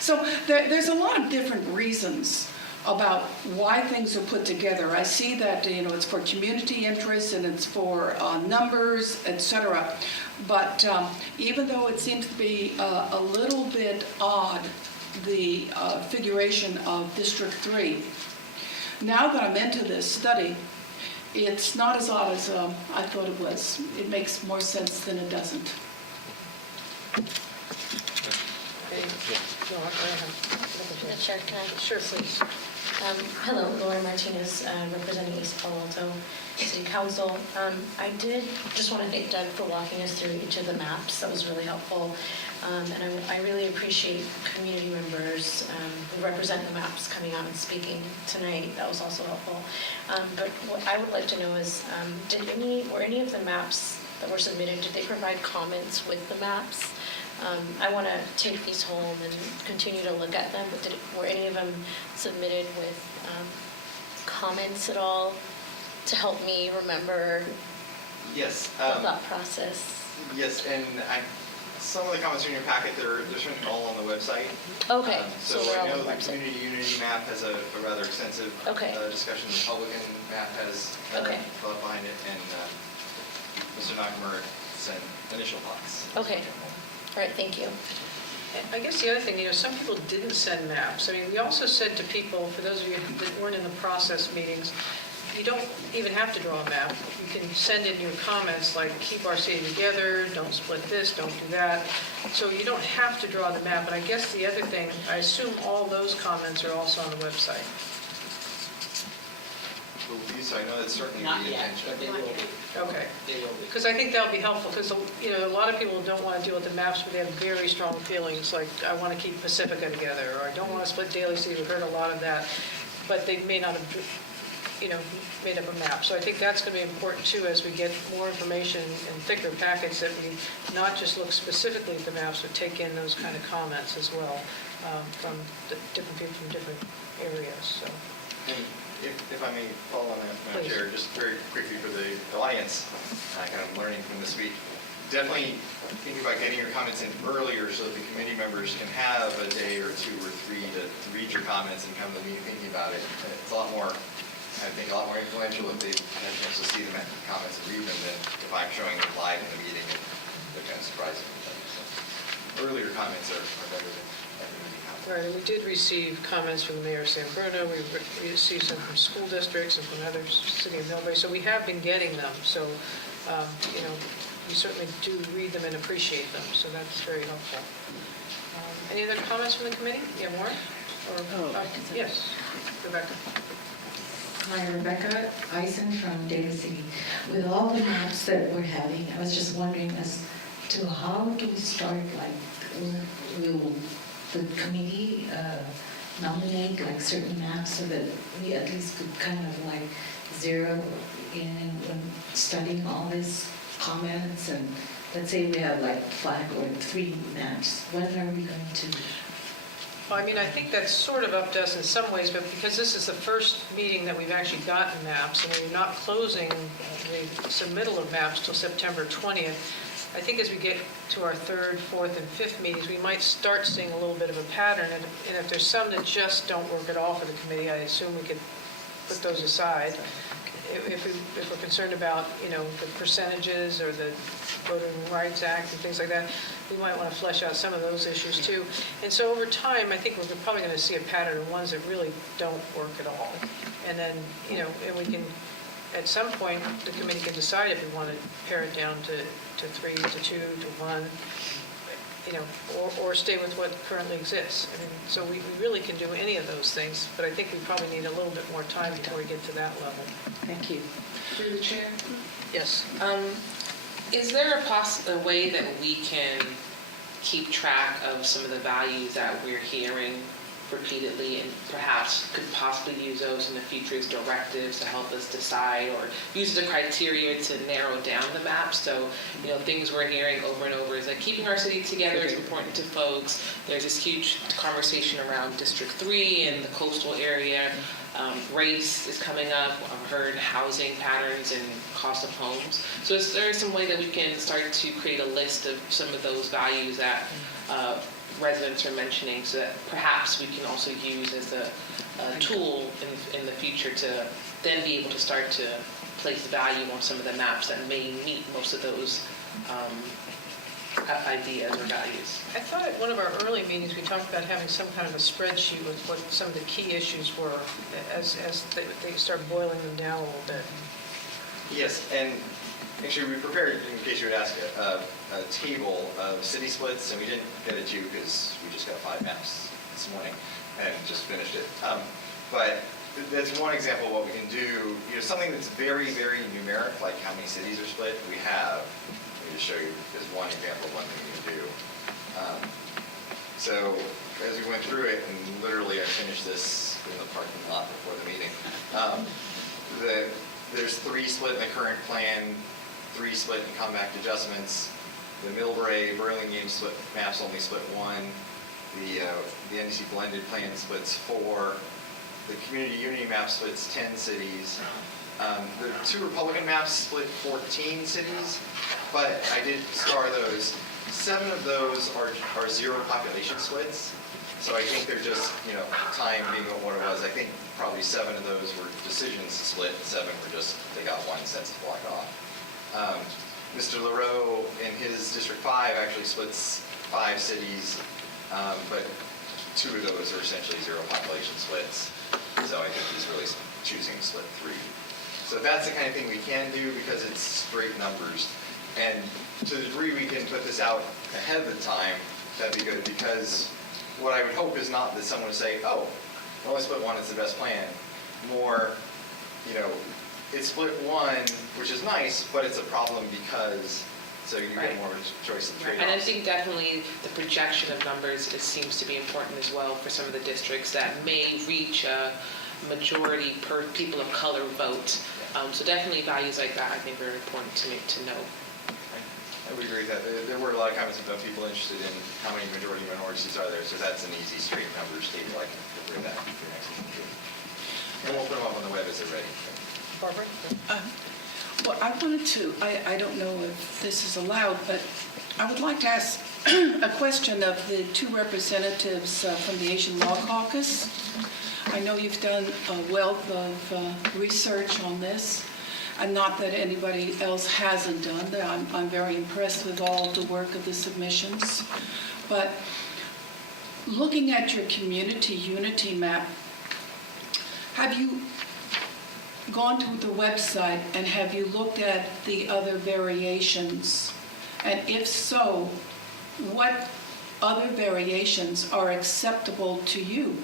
So there's a lot of different reasons about why things are put together. I see that it's for community interest and it's for numbers, etc. But even though it seems to be a little bit odd, the figuration of District 3, now that I'm into this study, it's not as odd as I thought it was. It makes more sense than it doesn't. Chair, can I? Sure, please. Hello, Laura Martinez, representing East Palo Alto City Council. I did just want to thank Doug for walking us through each of the maps. That was really helpful. And I really appreciate community members who represent the maps coming out and speaking tonight. That was also helpful. But what I would like to know is, were any of the maps that were submitted, did they provide comments with the maps? I want to take these home and continue to look at them, but were any of them submitted with comments at all to help me remember Yes. the thought process? Yes, and some of the comments in your packet, they're certainly all on the website. Okay, So they're I all know on the the website. Community Unity map has a rather extensive Okay. discussion. The Republican map has Okay. thought behind it, and Mr. Nakamura sent initial thoughts. Okay. All right, thank you. I guess the other thing, some people didn't send maps. I mean, we also said to people, for those of you that weren't in the process meetings, you don't even have to draw a map. You can send in your comments like, keep our city together, don't split this, don't do that. So you don't have to draw the map. And I guess the other thing, I assume all those comments are also on the website. review, so I know that's certainly Not the yet, intention. but they will be. Okay. They will be. Because I think that'll be helpful, because, a lot of people don't want to deal with the maps, but they have very strong feelings, like, I want to keep Pacifica together, or I don't want to split Daly City, we've heard a lot of that, but they may not have, made up a map. So I think that's going to be important, too, as we get more information and thicker packets, that we not just look specifically at the maps, but take in those kind of comments as well, from the different people from different areas, so. And if I may follow on that, Madam Please. Chair, just very quickly for the audience, kind of learning from this week, definitely thinking about getting your comments in earlier so that the committee members can have a day or two or three to read your comments and come to the meeting thinking about it. It's a lot more, I think, a lot more influential if they've had a chance to see the comments and read them than if I'm showing them live in the meeting and they're kind of surprising. So earlier comments are better than meeting comments. Right, and we did receive comments from the mayor of San Bruno, we received some from school districts and from others, city of Millbrae, so we have been getting them, so, we certainly do read them and appreciate them, so that's very helpful. Any other comments from the committee? Yeah, more? Yes, Rebecca. Hi, Rebecca Eisen from Daly City. With all the maps that we're having, I was just wondering as to how do we start, will the committee nominate certain maps so that we at least could kind of zero in when studying all these comments? And let's say we have 5 or 3 maps, when are we going to? Well, I think that's sort of up to us in some ways, but because this is the first meeting that we've actually gotten maps, and we're not closing the submittal of maps till September 20th, I think as we get to our 3rd, 4th, and 5th meetings, we might start seeing a little bit of a pattern, and if there's some that just don't work at all for the committee, I assume we could put those aside. If we're concerned about, the percentages or the Voting Rights Act and things like that, we might want to flesh out some of those issues too. And so over time, I think we're probably going to see a pattern of ones that really don't work at all. And then, and we can, at some point, the committee can decide if we want to pare it down to 3, to 2, to 1, or stay with what currently exists. So we really can do any of those things, but I think we probably need a little bit more time before we get to that level. Thank you. Through the chair. Yes. Is there a way that we can keep track of some of the values that we're hearing repeatedly, and perhaps could possibly use those in the future as directives to help us decide, or use the criteria to narrow down the map? So, things we're hearing over and over is keeping our city together is important to folks. There's this huge conversation around District 3 and the coastal area. Race is coming up. I've heard housing patterns and cost of homes. So is there some way that we can start to create a list of some of those values that residents are mentioning, so that perhaps we can also use as a tool in the future to then be able to start to place value on some of the maps that may meet most of those ideas or values? I thought at one of our early meetings, we talked about having some kind of a spreadsheet with what some of the key issues were as they start boiling them down a little bit. Yes, and actually we prepared, in case you would ask, a table of city splits, and we didn't get it to you because we just got 5 maps this morning and just finished it. But that's one example of what we can do. Something that's very, very numeric, like how many cities are split, we have. Let me just show you as one example of one thing we can do. So as we went through it, and literally I finished this in the parking lot before the meeting, there's 3 split in the current plan, 3 split in compact adjustments. The Millbrae, Burlingame split maps only split 1. The NDC blended plan splits 4. The community unity map splits 10 cities. The 2 Republican maps split 14 cities, but I did star those. 7 of those are 0 population splits. So I think they're just, time being what it was. I think probably 7 of those were decisions to split, 7 were just, they got 1 sense to block off. Mr. LaRoe in his District 5 actually splits 5 cities, but 2 of those are essentially 0 population splits. So I think he's really choosing to split 3. So that's the kind of thing we can do because it's straight numbers. And to the degree we can put this out ahead of the time, that'd be good, because what I would hope is not that someone would say, oh, only split 1 is the best plan. More, it's split one, which is nice, but it's a problem because, so you Right. get more choice and Right. trade-offs. And I think definitely the projection of numbers, it seems to be important as well for some of the districts that may reach a majority per people of color vote. So definitely values like that, I think, are important to know. I would agree with that. There were a lot of comments about people interested in how many majority minority seats are there, so that's an easy straight numbers table. I can bring that for your next meeting too. And we'll put them up on the web as they're ready. Barbara? Well, I wanted to, I don't know if this is allowed, but I would like to ask a question of the two representatives from the Asian Law Caucus. I know you've done a wealth of research on this, and not that anybody else hasn't done that. I'm very impressed with all of the work of the submissions. But looking at your community unity map, have you gone to the website and have you looked at the other variations? And if so, what other variations are acceptable to you?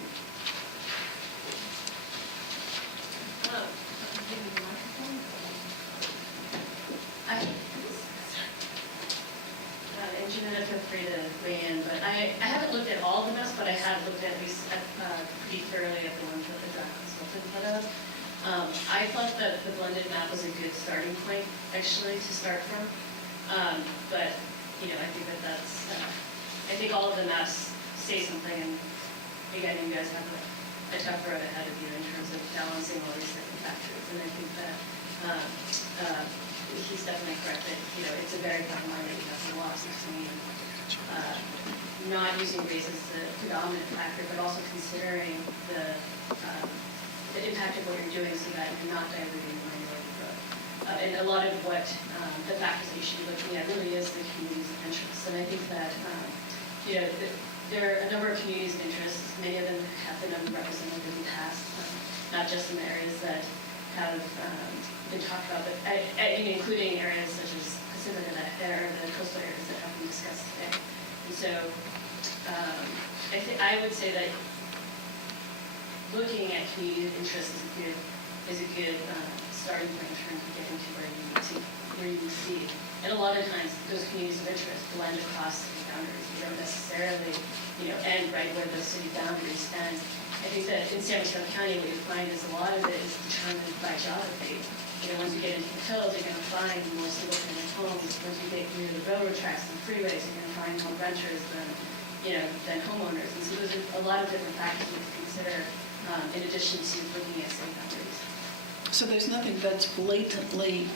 And Janetta, feel free to weigh in, but I haven't looked at all of the maps, but I have looked at least pretty thoroughly at the ones that the draft consultant put up. I thought that the blended map was a good starting point, actually, to start from. But, I think that's, I think all of the maps say something, and again, you guys have a tough road ahead of you in terms of balancing all these different factors. And I think that he's definitely correct that, it's a very fine line that you have to walk between not using race as the predominant factor, but also considering the impact of what you're doing so that you're not diluting minority vote. And a lot of what the factors that you should be looking at really is the communities of interest. And I think that, there are a number of communities of interest. Many of them have been underrepresented in the past, not just in the areas that have been talked about, but including areas such as Pacific or the coastal areas that have been discussed today. And so I would say that looking at community of interest is a good starting point in terms of getting to where you need to see. And a lot of times, those communities of interest blend across city boundaries. They don't necessarily, end right where those city boundaries end. I think that in San Francisco County, what you find is a lot of it is determined by geography. Once you get into the hills, you're going to find more single-family homes. Once you get near the railroad tracks and freeways, you're going to find more renters than homeowners. And so there's a lot of different factors you can consider in addition to looking at city boundaries. So there's nothing that's blatantly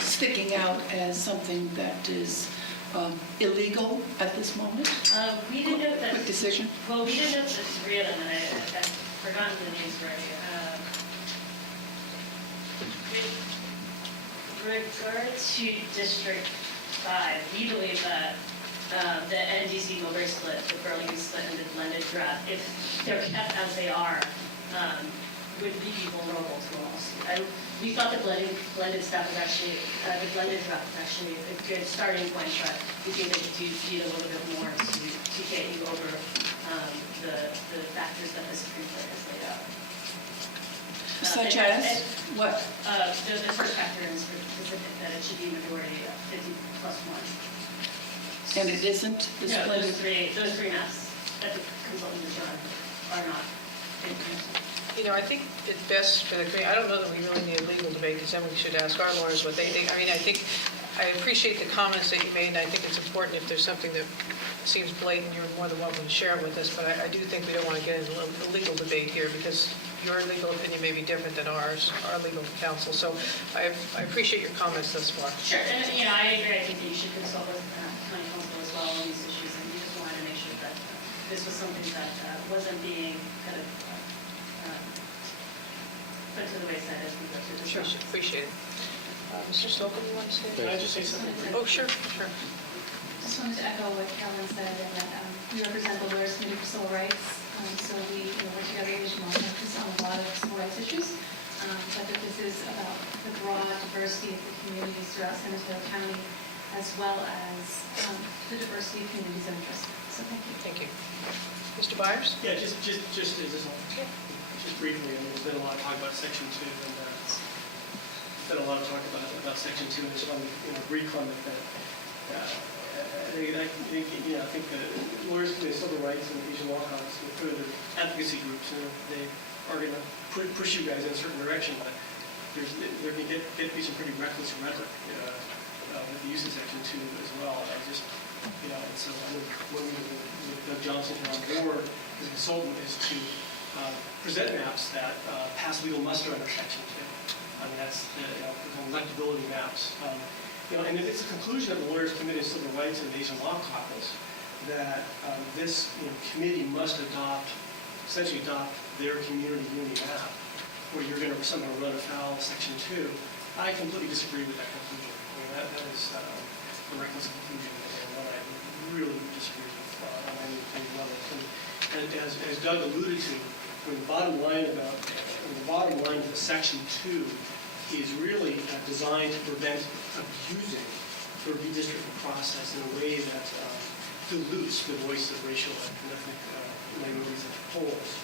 sticking out as something that is illegal at this moment? We didn't know that. Quick decision. Well, we didn't know the three of them, and I've forgotten the names already. With regard to District 5, we believe that the NDC Mulberry split, the Burlingame split, and the blended draft, if they're kept as they are, would be vulnerable to a lawsuit. We thought the blended stuff was actually, the blended draft was actually a good starting point, but we think that you need a little bit more to get you over the factors that the Supreme Court has laid out. Such as what? The first factor is specific, that it should be majority of 50 plus 1. And it isn't? This No, blended- those three maps that the consultant has done are not. I think it's best for the committee, I don't know that we really need a legal debate, because then we should ask our lawyers what they think. I appreciate the comments that you made, and I think it's important if there's something that seems blatant, you're more than welcome to share it with us, but I do think we don't want to get into a legal debate here, because your legal opinion may be different than ours, our legal counsel. So I appreciate your comments thus far. Sure, and I agree, I think that you should consult with county counsel as well on these issues, and we just wanted to make sure that this was something that wasn't being kind of put to the wayside as we go through this process. Appreciate it. Mr. Slocum, you want to say? Can I just say something? Oh, sure. Just wanted to echo what Carolyn said, and that we represent the Lawyers Committee for Civil Rights, so we work together as Asian law focus on a lot of civil rights issues, but that this is about the broad diversity of the communities throughout San Mateo County, as well as the diversity of communities of interest. So thank you. Thank you. Mr. Byers? Yeah, just briefly, there's been a lot of talk about Section 2, and been a lot of talk about Section 2, and I just want to brief on it that I think the Lawyers Committee Civil Rights and the Asian Law Caucus, through the advocacy groups, they are going to push you guys in a certain direction, but there can get to be some pretty reckless rhetoric with the use of Section 2 as well. And so I think what we with Doug Johnson on board as a consultant is to present maps that pass legal muster under Section 2. I mean, that's the electability maps. And it's a conclusion of the Lawyers Committee of Civil Rights and the Asian Law Caucus that this committee must essentially adopt their community unity map, where you're going to somehow run afoul of Section 2. I completely disagree with that conclusion. I mean, that is a reckless conclusion, and one I really disagree with on any level. And as Doug alluded to, the bottom line of the Section 2 is really designed to prevent abusing the redistricting process in a way that dilutes the voice of racial and ethnic minorities at the polls.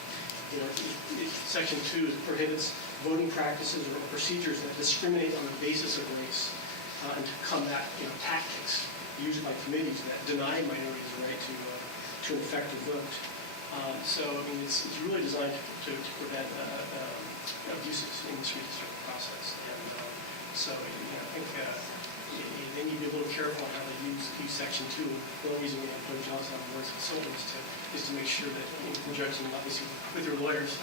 Section 2 prohibits voting practices or procedures that discriminate on the basis of race and to combat tactics used by committees that deny minorities the right to an effective vote. So I mean, it's really designed to prevent abuses in this redistricting process. And so I think they need to be a little careful on how they use Section 2. The only reason we have Doug Johnson on board as consultants is to make sure that in conjunction, obviously, with your lawyers,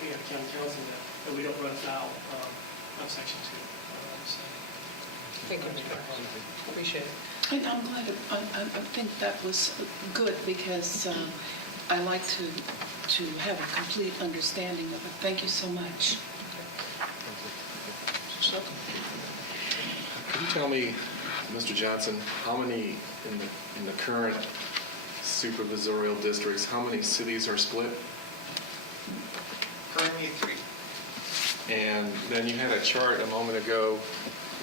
we have county counsel that we don't run afoul of Section 2. Thank you, Mr. Carlin. Appreciate it. And I'm glad, I think that was good because I like to have a complete understanding of it. Thank you so much. Can you tell me, Mr. Johnson, how many in the current supervisorial districts, how many cities are split? Currently 3. And then you had a chart a moment ago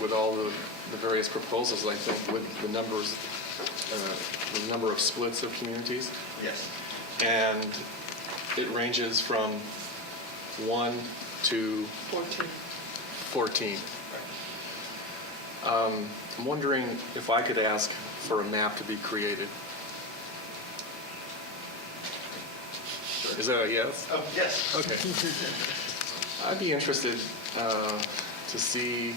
with all the various proposals, I think, with the numbers, the number of splits of communities. Yes. And it ranges from 1 to 14. I'm wondering if I could ask for a map to be created. Is that a yes? Oh, yes. Okay. I'd be interested to see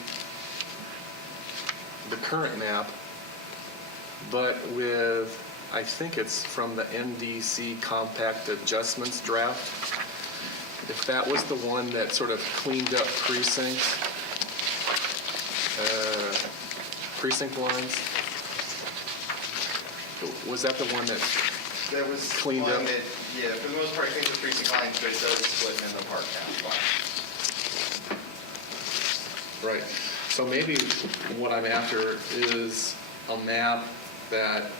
the current map, but with, I think it's from the NDC Compact Adjustments draft. If that was the one that sort of cleaned up precinct lines, was that the one that was cleaned one up? that, yeah, for the most part, I think the precinct lines, but it does split in the park count. Right. So maybe what I'm after is a map that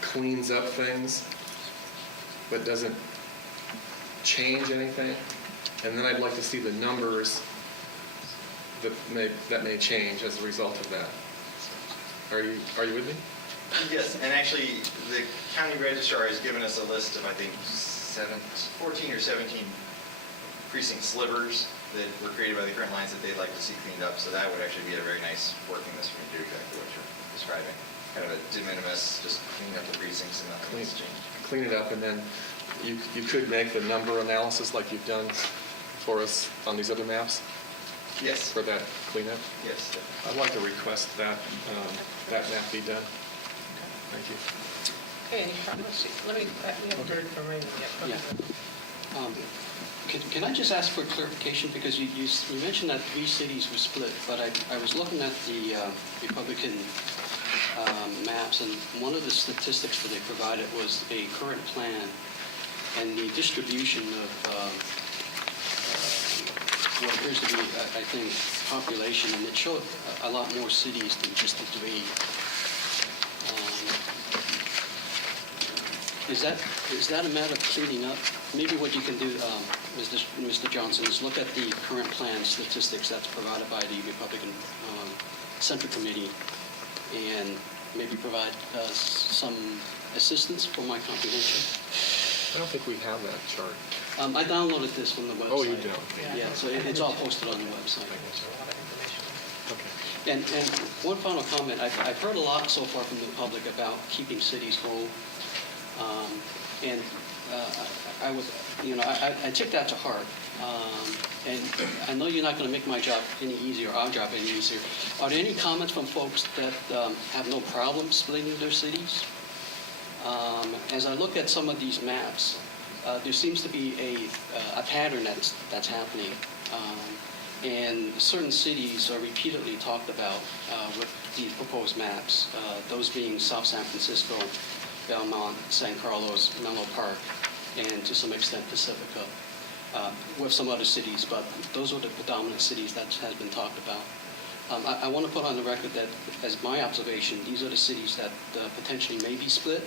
cleans up things, but doesn't change anything. And then I'd like to see the numbers that may change as a result of that. Are you with me? Yes, and actually, the county registrar has given us a list of, I think, 14 or 17 precinct slivers that were created by the current lines that they'd like to see cleaned up. So that would actually be a very nice working list for me to do exactly what you're describing. Kind of a de minimis, just cleaning up the precincts and nothing else changed. Clean it up, and then you could make the number analysis like you've done for us on these other maps? Yes. For that cleanup? Yes. I'd like to request that that map be done. Thank you. Okay, any comments? Let me, we haven't heard from Raymond yet. Can I just ask for clarification, because you mentioned that 3 cities were split, but I was looking at the Republican maps, and one of the statistics that they provided was a current plan and the distribution of what appears to be, I think, population, and it showed a lot more cities than just the 3. Is that a matter of cleaning up? Maybe what you can do, Mr. Johnson, is look at the current plan statistics that's provided by the Republican Central Committee and maybe provide some assistance for my comprehension. I don't think we have that chart. I downloaded this from the website. Oh, you don't? Yeah, so it's all posted on the website. And one final comment, I've heard a lot so far from the public about keeping cities whole. And I would, I took that to heart. And I know you're not going to make my job any easier, our job any easier. Are there any comments from folks that have no problem splitting their cities? As I look at some of these maps, there seems to be a pattern that's happening. And certain cities are repeatedly talked about with these proposed maps, those being South San Francisco, Belmont, San Carlos, Menlo Park, and to some extent Pacifica, with some other cities, but those are the predominant cities that has been talked about. I want to put on the record that, as my observation, these are the cities that potentially may be split.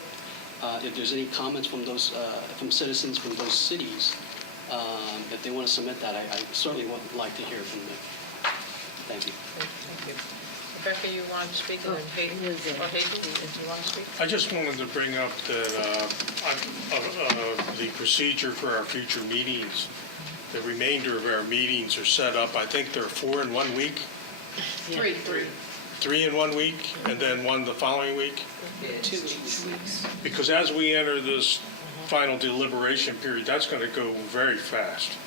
If there's any comments from those, from citizens from those cities, if they want to submit that, I certainly would like to hear from them. Thank you. Thank you. Rebecca, you want to speak, and then Hayden, or Hayden, if you want to speak? I just wanted to bring up that the procedure for our future meetings, the remainder of our meetings are set up, I think there are 4 in 1 week, 3. 3 in 1 week, and then 1 the following week. 2 weeks. Because as we enter this final deliberation period, that's going to go very fast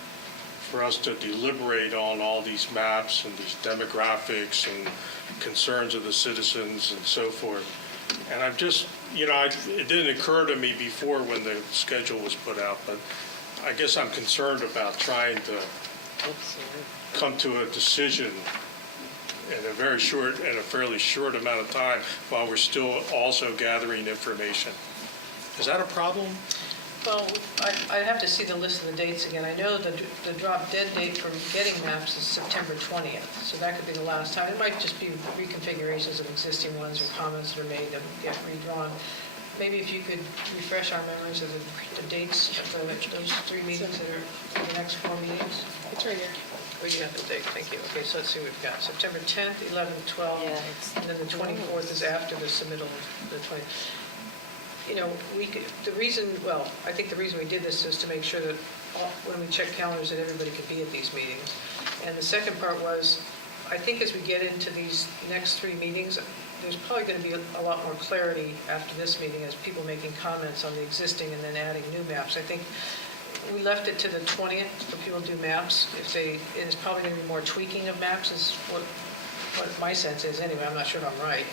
for us to deliberate on all these maps and these demographics and concerns of the citizens and so forth. And I'm just, it didn't occur to me before when the schedule was put out, but I guess I'm concerned about trying to come to a decision in a fairly short amount of time while we're still also gathering information. Is that a problem? Well, I'd have to see the list of the dates again. I know the drop dead date for getting maps is September 20th, so that could be the last time. It might just be reconfigurations of existing ones or comments that are made that get redrawn. Maybe if you could refresh our memories of the dates for those 3 meetings that are for the next 4 meetings. It's right here. Oh, you have the date, thank you. Okay, so let's see what we've got. September 10th, 11th, 12th, and then the 24th is after the submittal of the 20th. I think the reason we did this is to make sure that when we check calendars that everybody could be at these meetings. And the second part was, I think as we get into these next 3 meetings, there's probably going to be a lot more clarity after this meeting as people making comments on the existing and then adding new maps. I think we left it to the 20th for people to do maps. It's probably going to be more tweaking of maps is what my sense is anyway. I'm not sure if I'm right.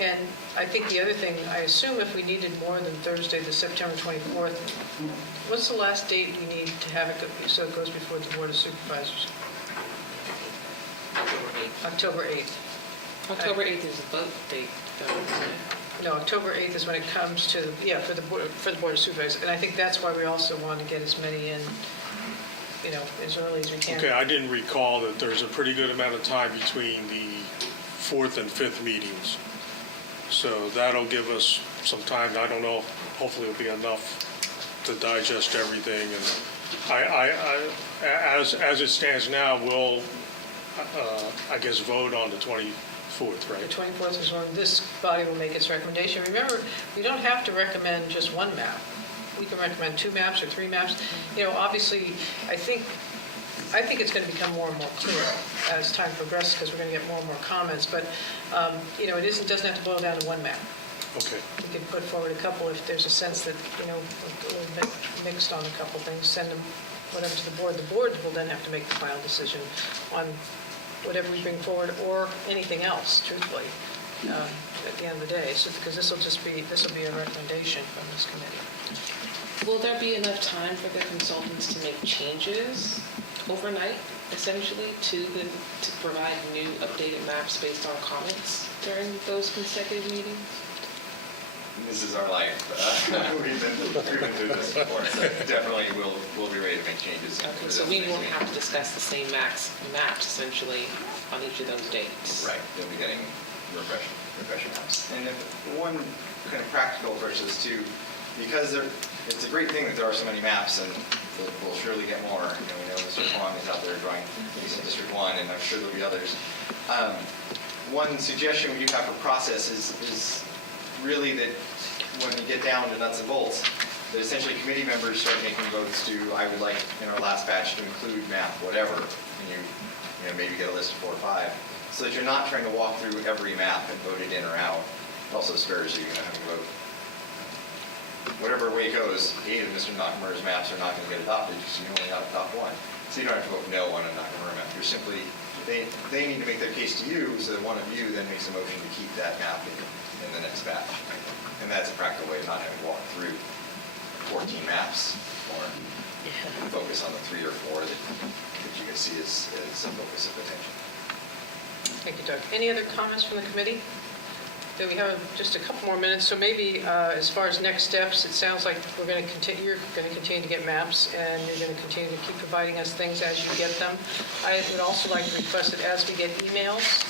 And I think the other thing, I assume if we needed more than Thursday, the September 24th, what's the last date we need to have it so it goes before the Board of Supervisors? October 8th. October 8th is the vote date, though, isn't it? No, October 8th is when it comes to, for the Board of Supervisors. And I think that's why we also want to get as many in, as early as we can. Okay, I didn't recall that there's a pretty good amount of time between the 4th and 5th meetings. So that'll give us some time. I don't know, hopefully it'll be enough to digest everything. And as it stands now, we'll, I guess, vote on the 24th, right? The 24th is when this body will make its recommendation. Remember, we don't have to recommend just 1 map. We can recommend 2 maps or 3 maps. Obviously, I think it's going to become more and more clear as time progresses because we're going to get more and more comments. But, it doesn't have to boil down to 1 map. Okay. We can put forward a couple if there's a sense that, we're a little bit mixed on a couple things, send them whatever to the board. The board will then have to make the final decision on whatever we bring forward or anything else, truthfully, at the end of the day. So, because this will be a recommendation from this committee. Will there be enough time for the consultants to make changes overnight, essentially, to provide new updated maps based on comments during those consecutive meetings? This is our life. We've been through this before, so definitely we'll be ready to make changes. Okay, so we won't have to discuss the same maps essentially on each of those dates. Right, you'll be getting refresher maps. And one kind of practical approach to this too, because it's a great thing that there are so many maps, and we'll surely get more. We know Mr. Kwong is out there drawing District 1, and I'm sure there'll be others. One suggestion we do have for process is really that when you get down to nuts and bolts, that essentially committee members start making votes to, I would like in our last batch to include map whatever, and you maybe get a list of 4 or 5. so that you're not trying to walk through every map and vote it in or out. It also spares you having to vote. Whatever way it goes, 8 of Mr. Nakamura's maps are not going to get adopted because you only adopt one. So you don't have to vote no on a Nakamura map. You're simply, they need to make their case to you, so that one of you then makes a motion to keep that map in the next batch. And that's a practical way of not having to walk through 14 maps or focus on the 3 or 4 that you can see as a focus of attention. Thank you, Doug. Any other comments from the committee? Okay, we have just a couple more minutes, so maybe as far as next steps, it sounds like you're going to continue to get maps, and you're going to continue to keep providing us things as you get them. I would also like to request that as we get emails,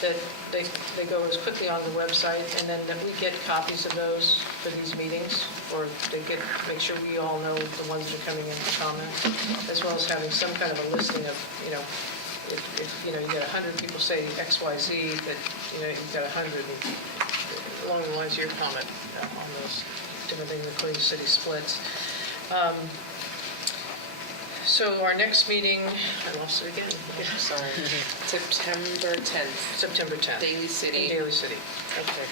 that they go as quickly on the website, and then that we get copies of those for these meetings, or make sure we all know the ones that are coming in for comment, as well as having some kind of a listing of, if you get 100 people say X, Y, Z, but you've got 100 along the lines of your comment on those different things, including city splits. So our next meeting, I lost it again. Sorry. September 10th. September 10th. Daly City. In Daly City. Okay.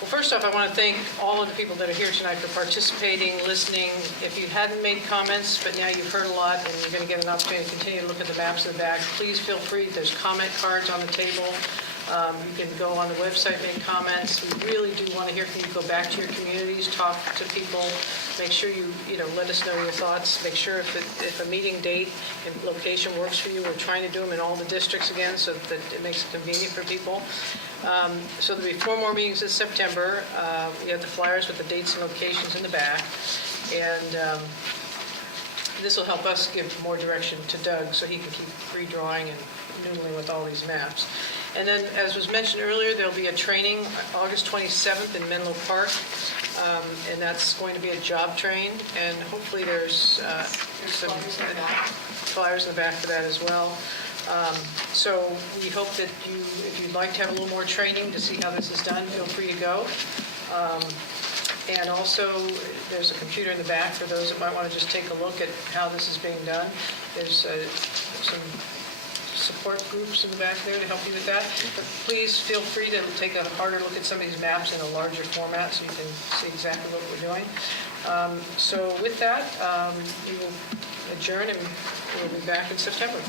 Well, first off, I want to thank all of the people that are here tonight for participating, listening. If you hadn't made comments, but now you've heard a lot and you're going to get an opportunity to continue to look at the maps in the back, please feel free. There's comment cards on the table. You can go on the website, make comments. We really do want to hear from you. Go back to your communities, talk to people. Make sure you let us know your thoughts. Make sure if a meeting date and location works for you. We're trying to do them in all the districts again so that it makes it convenient for people. So there'll be 4 more meetings in September. We have the flyers with the dates and locations in the back. And this will help us give more direction to Doug so he can keep redrawing and noodling with all these maps. And then, as was mentioned earlier, there'll be a training August 27th in Menlo Park, and that's going to be a job train, and hopefully there's some flyers in the back for that as well. So we hope that if you'd like to have a little more training to see how this is done, feel free to go. And also, there's a computer in the back for those that might want to just take a look at how this is being done. There's some support groups in the back there to help you with that. But please feel free to take a harder look at some of these maps in a larger format so you can see exactly what we're doing. So with that, we will adjourn and we'll be back in September.